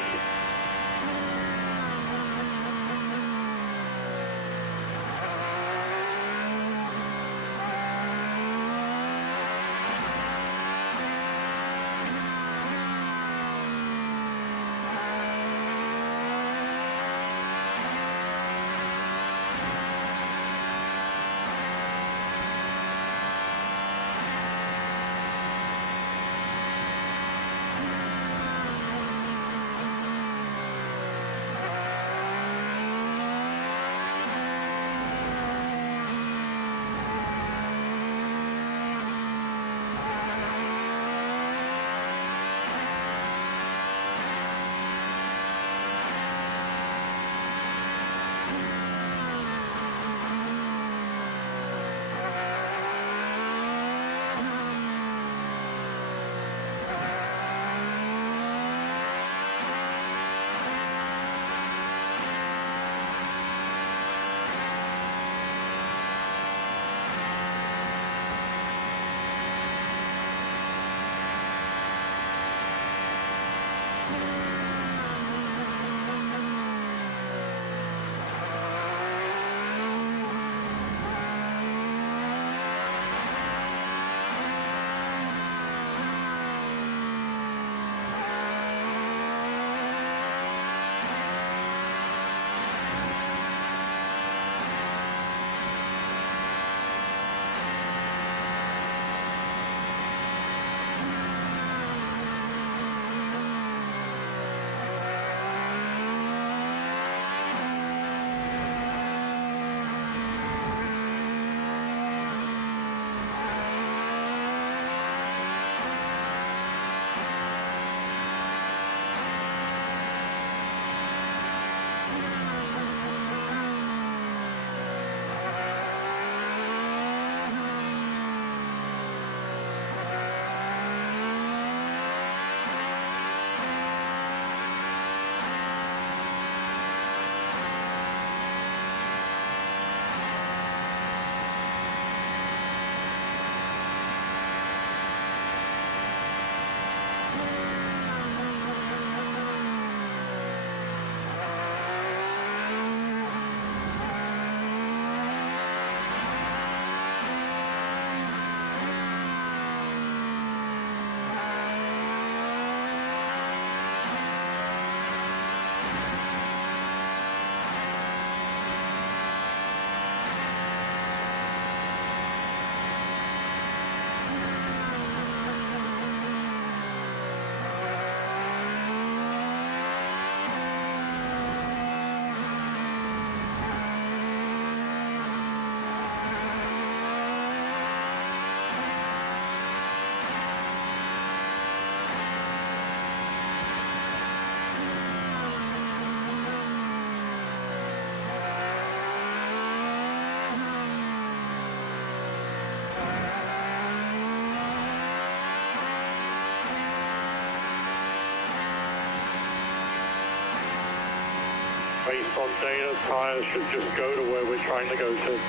Based on data, tires should just go to where we're trying to go to.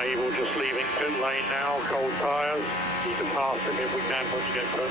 Abel just leaving pit lane now, cold tyres. You can pass him if we can once you get to him.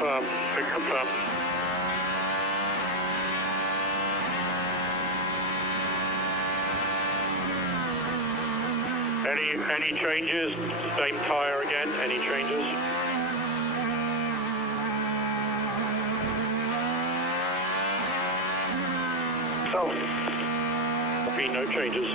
confirm. Big confirm. Any changes? Same tire again. Any changes? So, be no changes.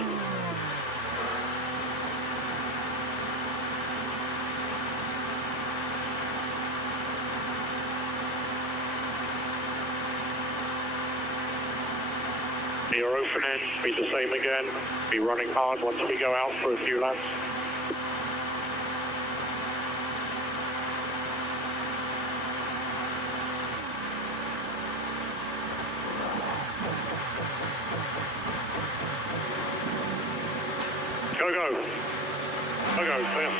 Your open end, be the same again. Be running hard once we go out for a few laps. Go, go. Go, go, clear.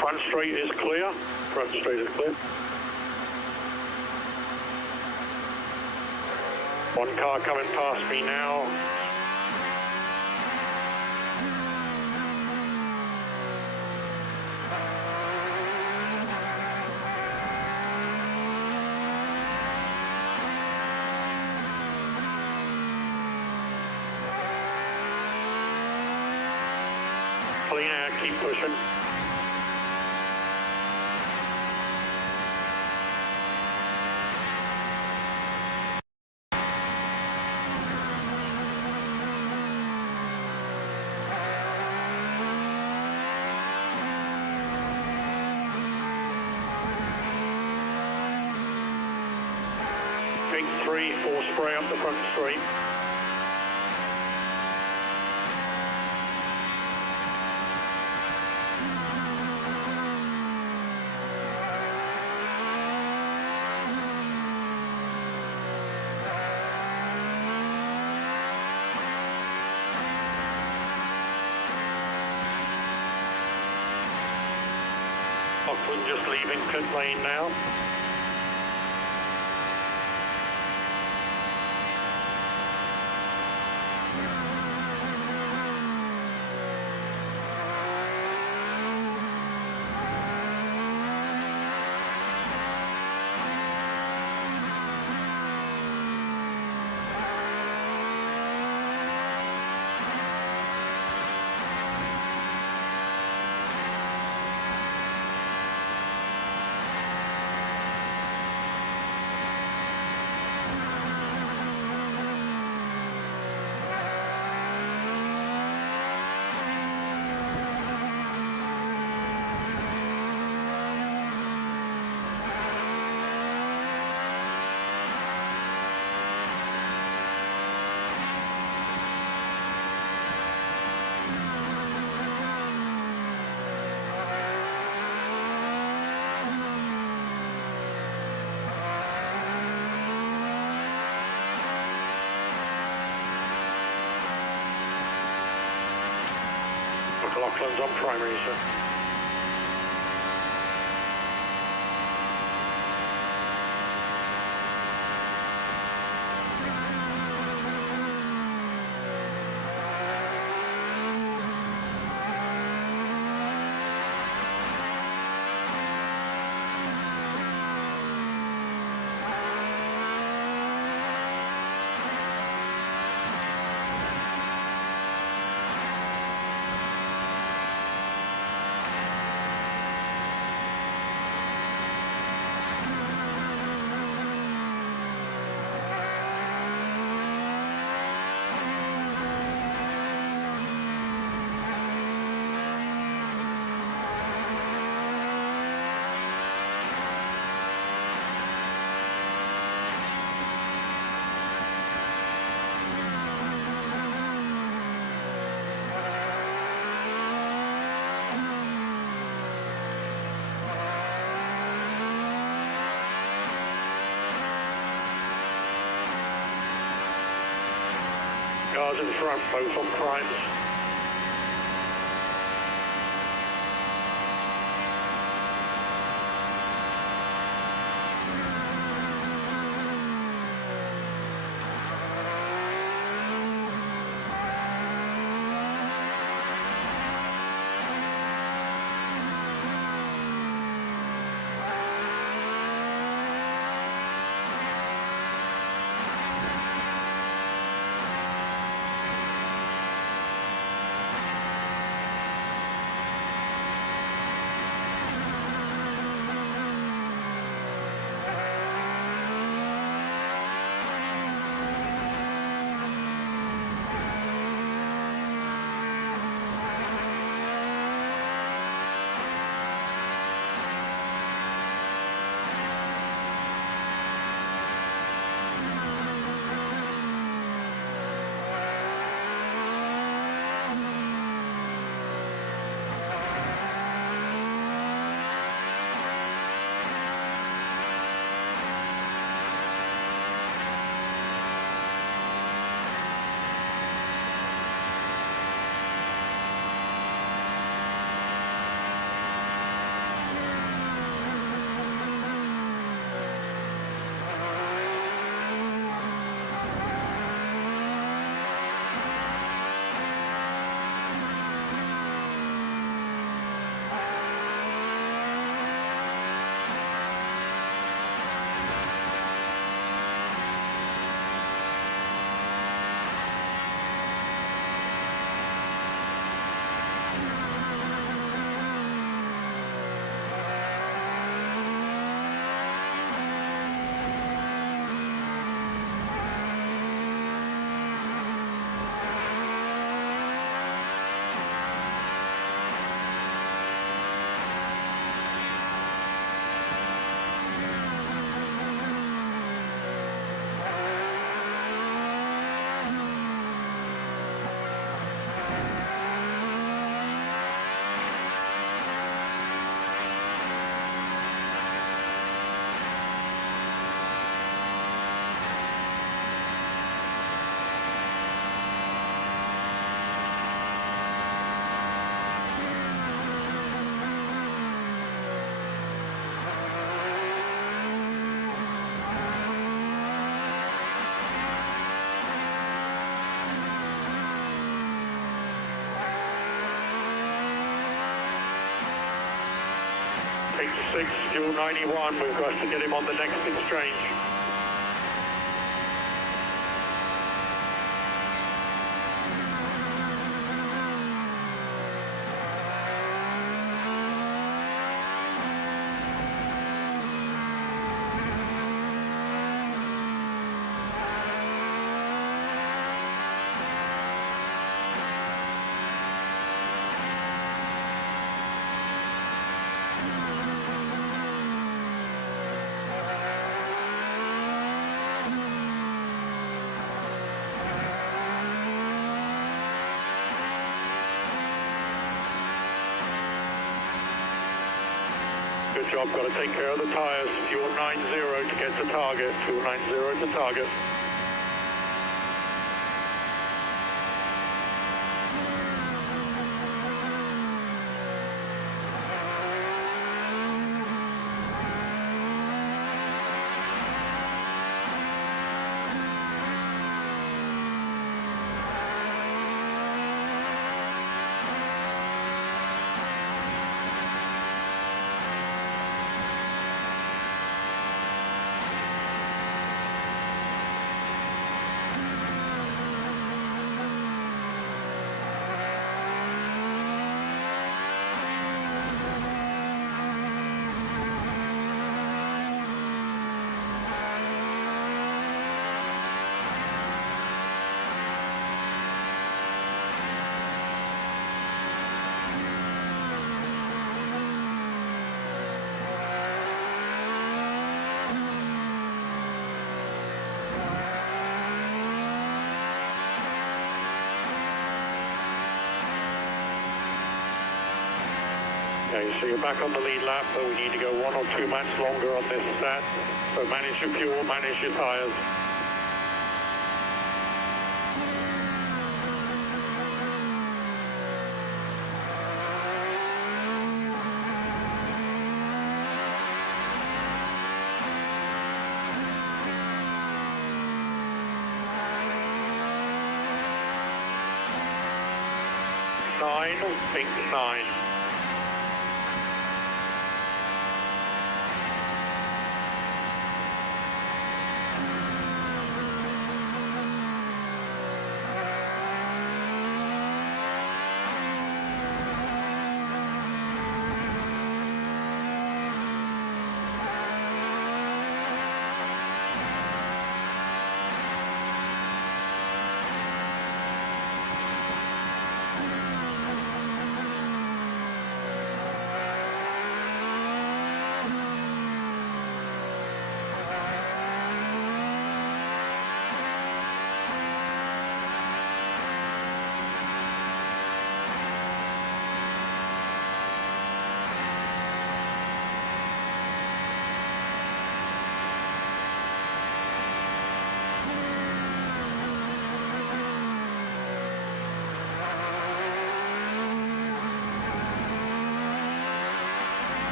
Front straight is clear. Front straight is clear. One car coming past me now. Clean air, keep pushing. Take 3, 4 spray up the front straight. Colton just leaving pit lane now. McLaughlin's on primary, sir. Cars in front, both on primes. Pink 6, fuel 91. We've got to get him on the next exchange. Good job, got to take care of the tyres. Fuel 90 to get to target. Fuel 90 to target. Okay, so you're back on the lead lap, but we need to go 1 or 2 laps longer on this stat. So manage your fuel, manage your tyres. Pink 9.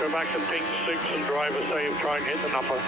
Go back to pink 6 and driver safe, try and hit the number.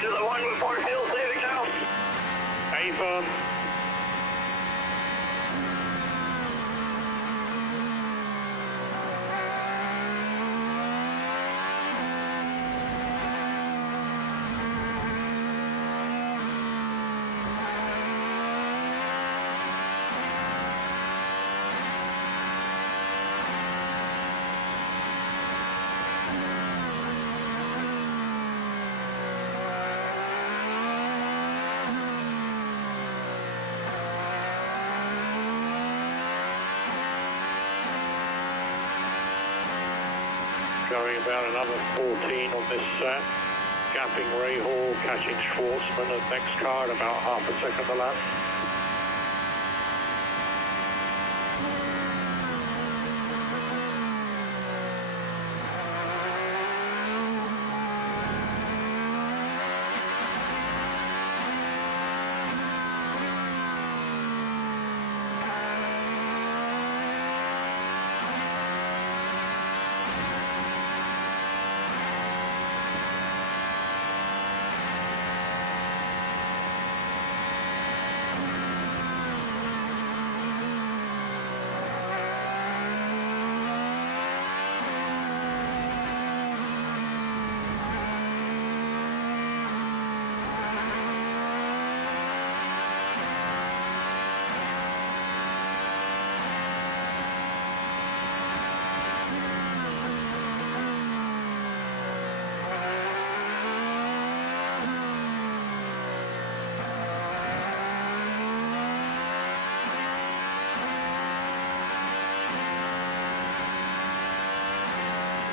to the one with more fuel saving now. A firm. Going about another 14 on this set. Gapping Ray Hall, catching Schwartzman at next car at about half a second a lap.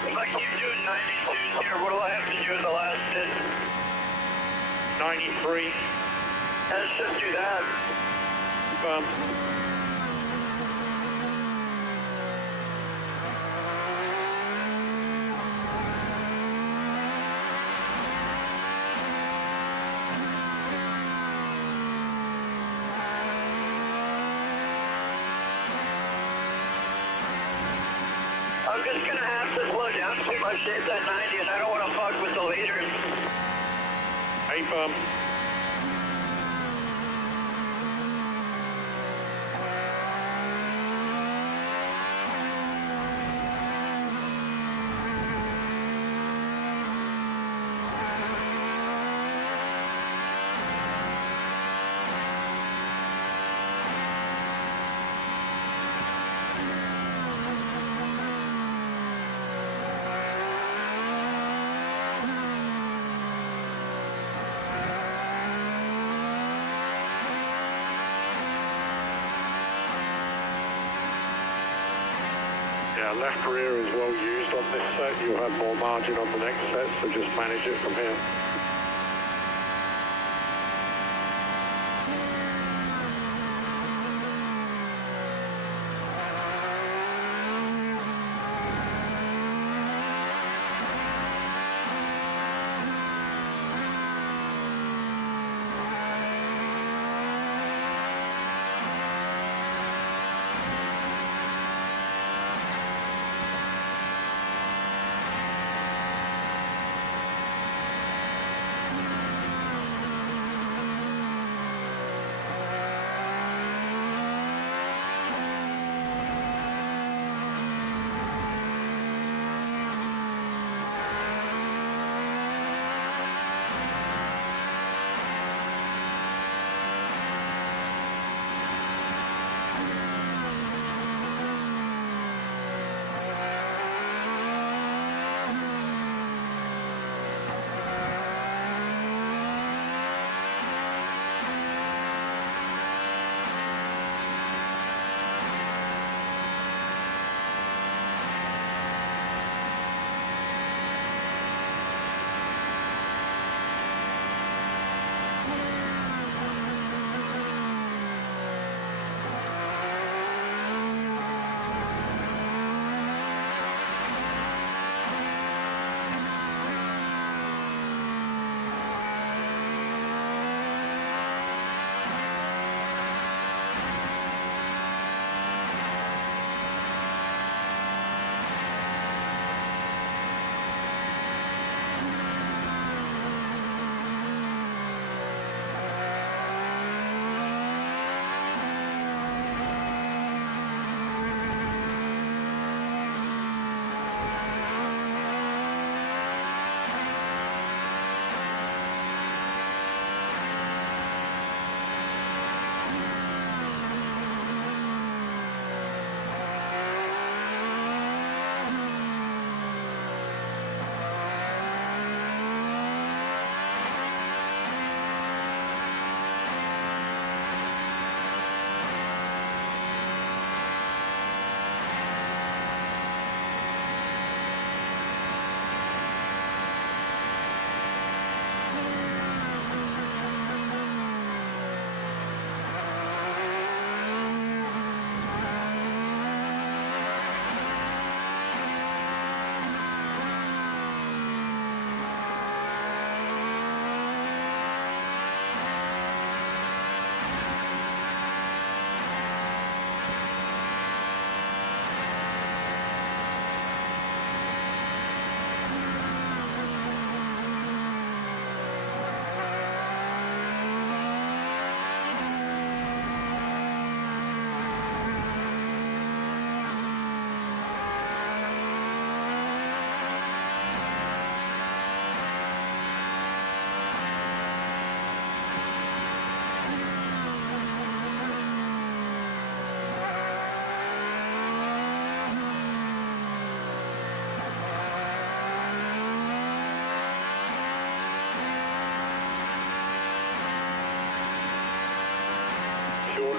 If I keep doing 92s here, what do I have to do in the last hit? 93. Let's just do that. I'm just gonna have to slow down too much at that 90, and I don't want to fuck with the leaders. A firm. Yeah, left rear is well used on this set. You'll have more margin on the next set, so just manage it from here.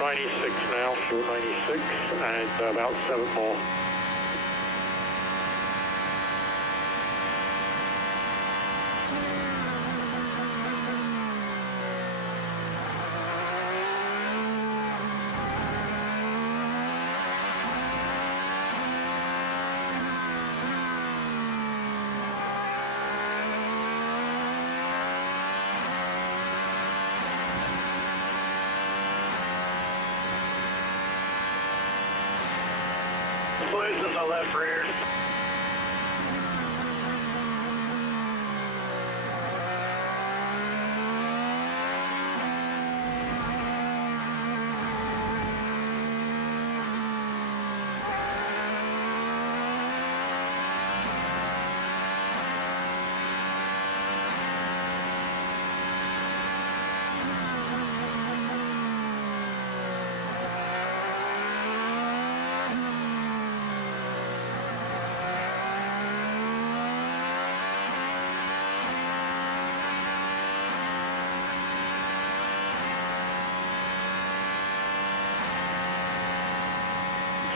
96 now, short 96, and about 7 more. Loose in the left rear.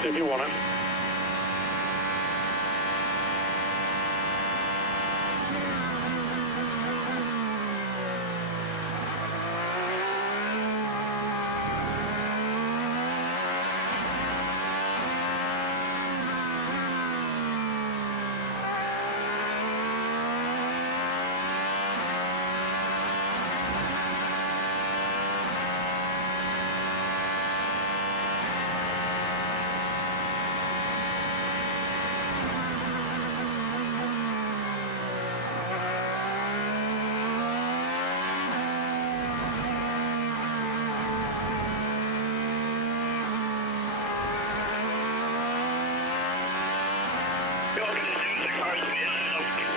If you want it.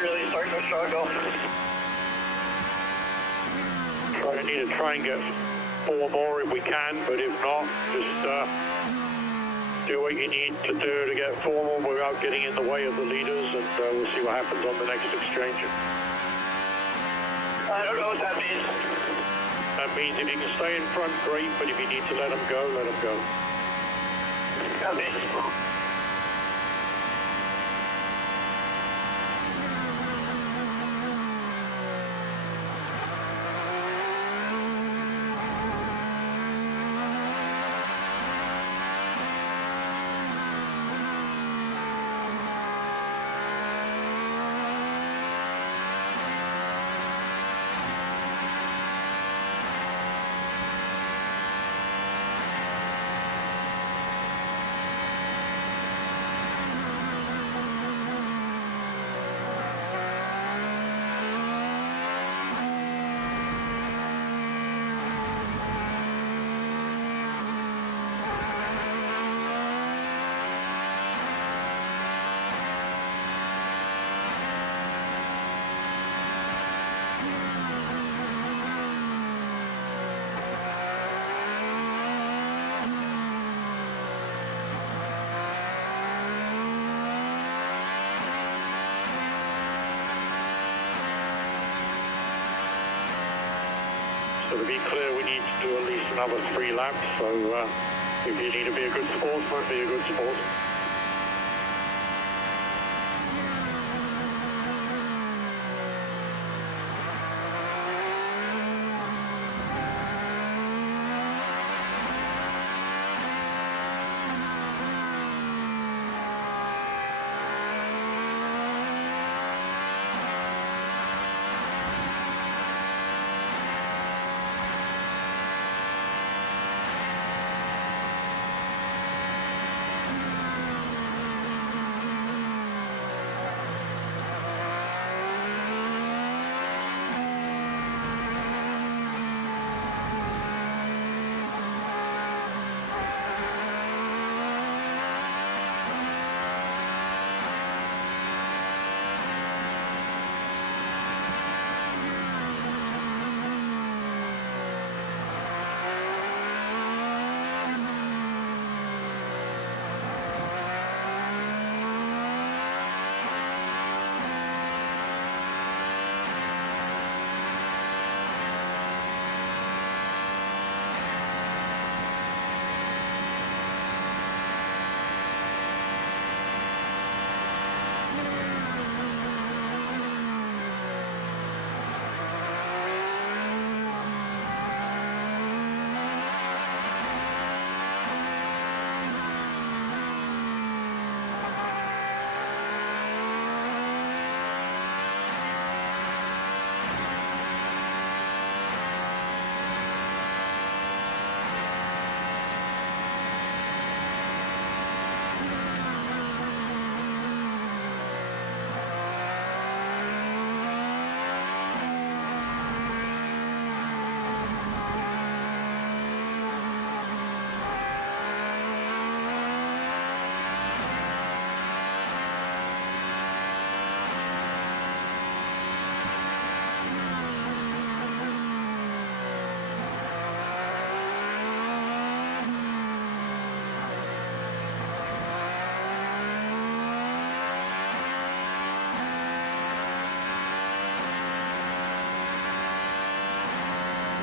Really starting to struggle. I need to try and get 4 more if we can, but if not, just do what you need to do to get 4 more without getting in the way of the leaders, and we'll see what happens on the next exchange. I don't know what that means. That means if you can stay in front, great, but if you need to let them go, let them go. Okay. So to be clear, we need to do at least another 3 laps. So if you need to be a good sportsman, be a good sportsman.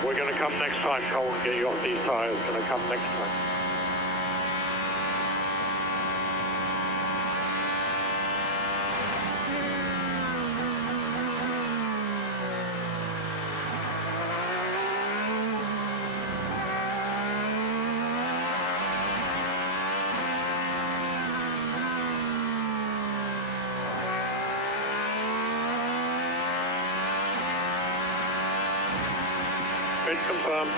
we're going to come next time, Colton. Get you off these tires. Going to come next time. Been confirmed.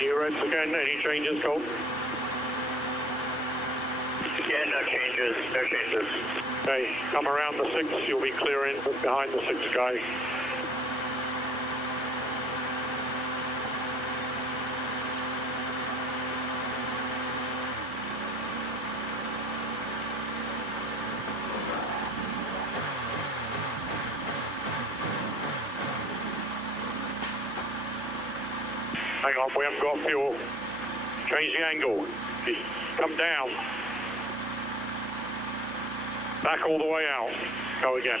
New reds again, any changes, Colton? Yeah, no changes, no changes. Okay, come around the 6, you'll be clearing behind the 6 guys. Hang on, we haven't got fuel. Change the angle. Just come down. Back all the way out. Go again.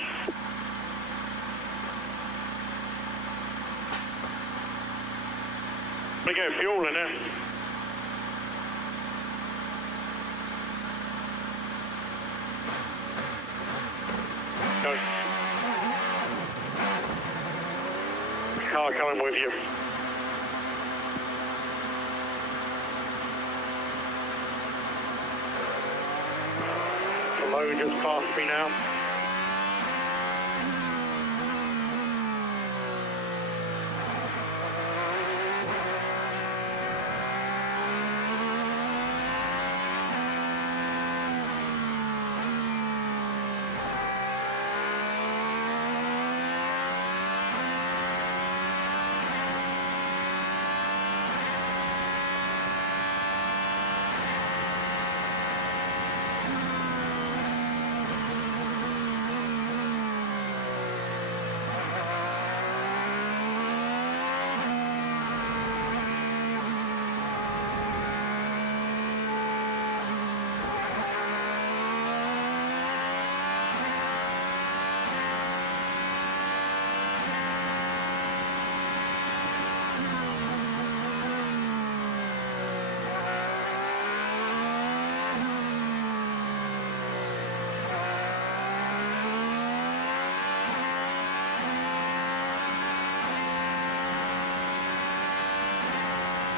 We get fuel in it. Go. Car coming with you. Hello, just past me now.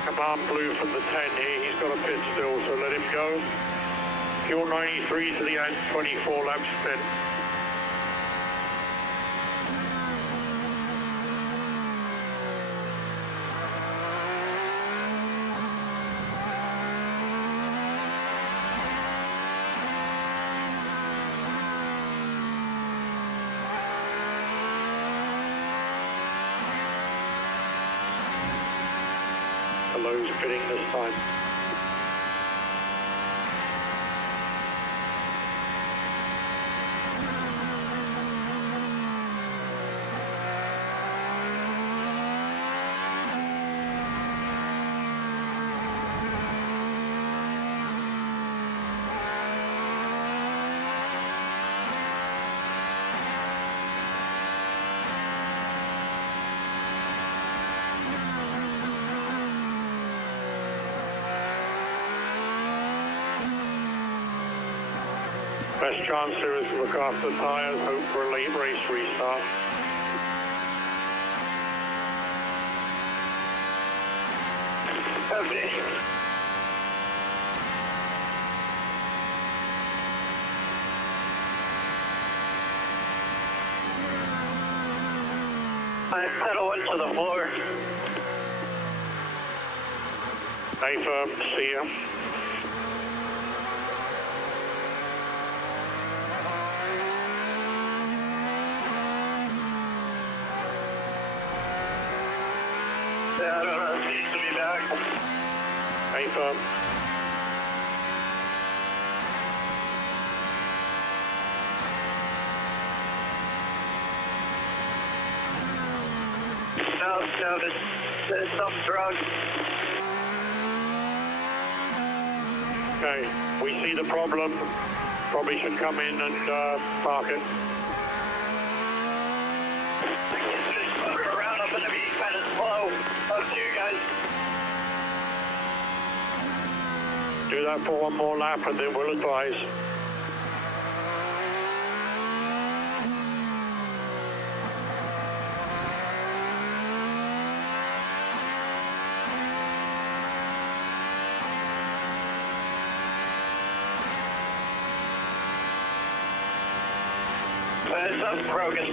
Command blue from the 10 here, he's got a pit still, so let him go. Fuel 93 to the end, 24 laps spent. Lowe's pitting this time. Best chance there is to look after the tyres, hope for a late race restart. Okay. guys settle into the floor. Stay firm, see ya. Yeah, I don't know, it seems to be back. Stay firm. No, there's something's wrong. Okay, we see the problem. Probably should come in and park it. Just put it around up in the beat, kind of slow. Up to you guys. Do that for one more lap and then we'll advise.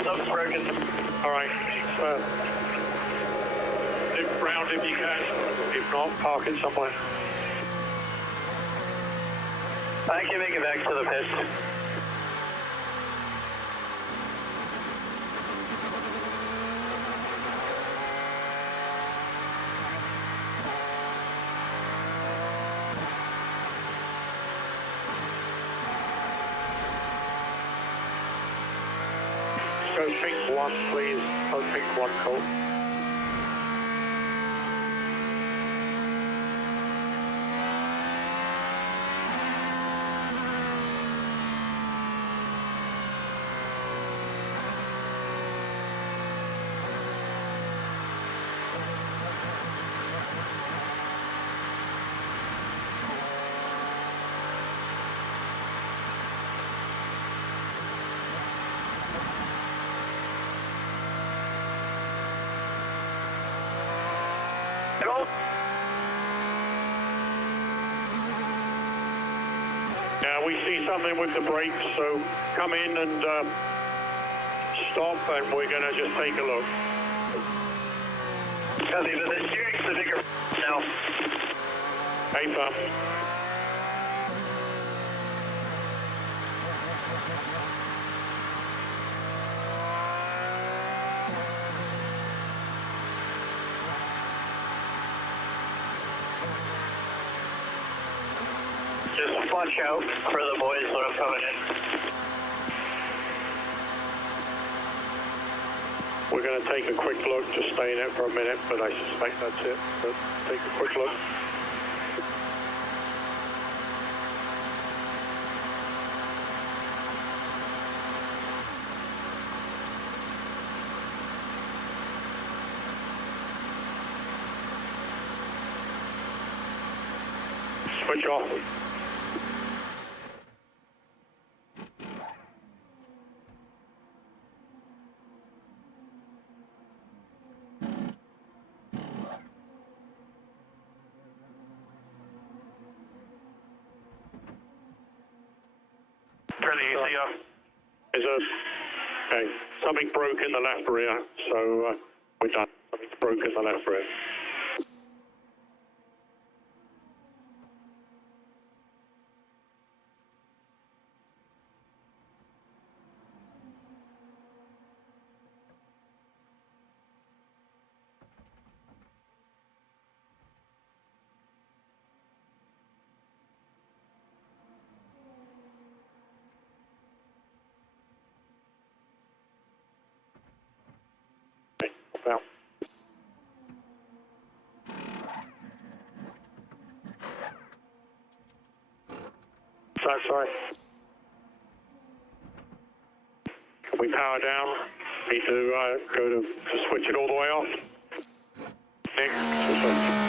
Something's broken. All right. Dip round if you can. If not, park it somewhere. I can make it back to the pit. Go pink one, please. Go pink one, Colt. Now we see something with the brakes, so come in and stop, and we're going to just take a look. Copy, but the steering's the bigger now. Hey, pump. Just watch out for the boys when I'm coming in. We're going to take a quick look, just stay in it for a minute, but I suspect that's it. But take a quick look. Switch off. Okay, something broke in the left rear, so we're done. Something's broke in the left rear. Now. Sorry. Can we power down? Need to go to switch it all the way off. Nick, switch.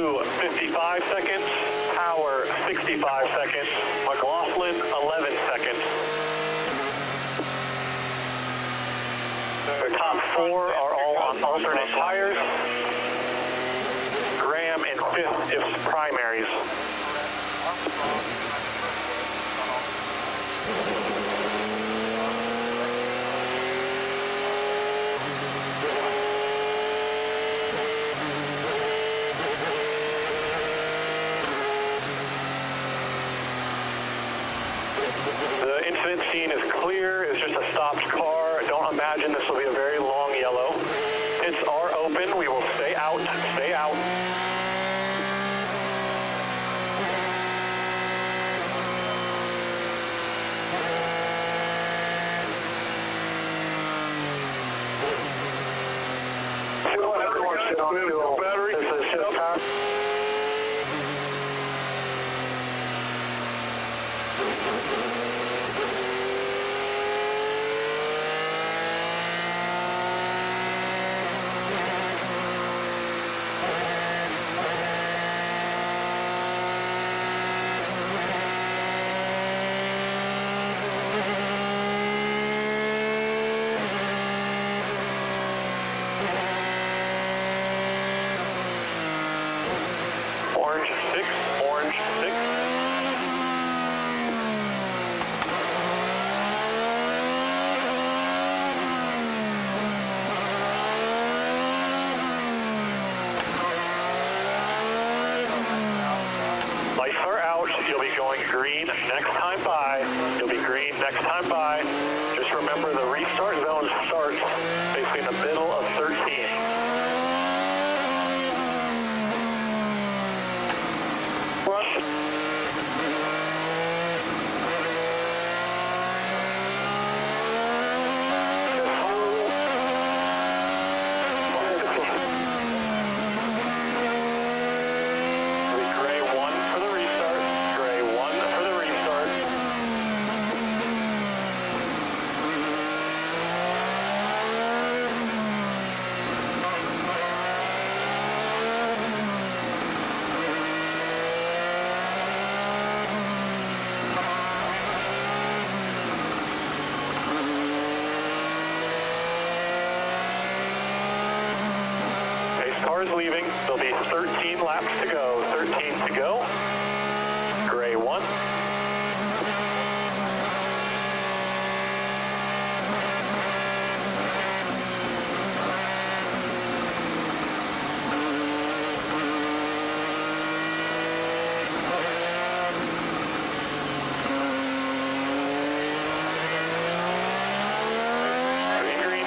Blue, 55 seconds. Power, 65 seconds. McLaughlin, 11 seconds. The top 4 are all on alternate tires. Graham in 5th if primaries. The incident scene is clear. It's just a stopped car. Don't imagine this will be a very long yellow. Pits are open. We will stay out. Stay out. Battery. This is shift time. Orange 6, orange 6. Lights are out. You'll be going green next time by. You'll be green next time by. Just remember the restart zone starts basically in the middle of 13. Gray 1 for the restart. Gray 1 for the restart. Pace car is leaving. There'll be 13 laps to go. 13 to go. Gray 1. Green.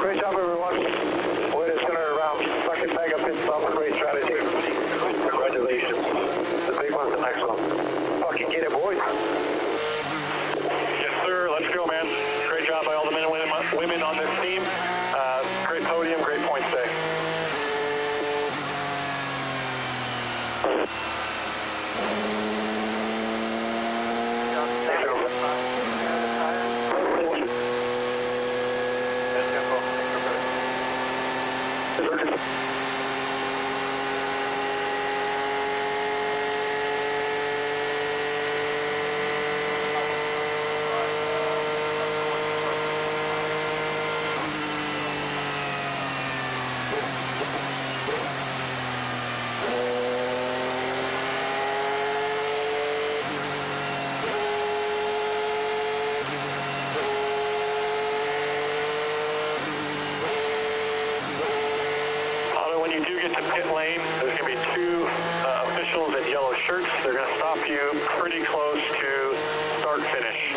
Great job, everyone. Boy, it's going to fucking bag up pit stop. Great strategy. Congratulations. The big one's the next one. Fucking get it, boys. Yes, sir. Let's go, man. Great job by all the men and women on this team. Great podium, great points day. When you do get to pit lane, there's going to be two officials in yellow shirts. They're going to stop you pretty close to start-finish.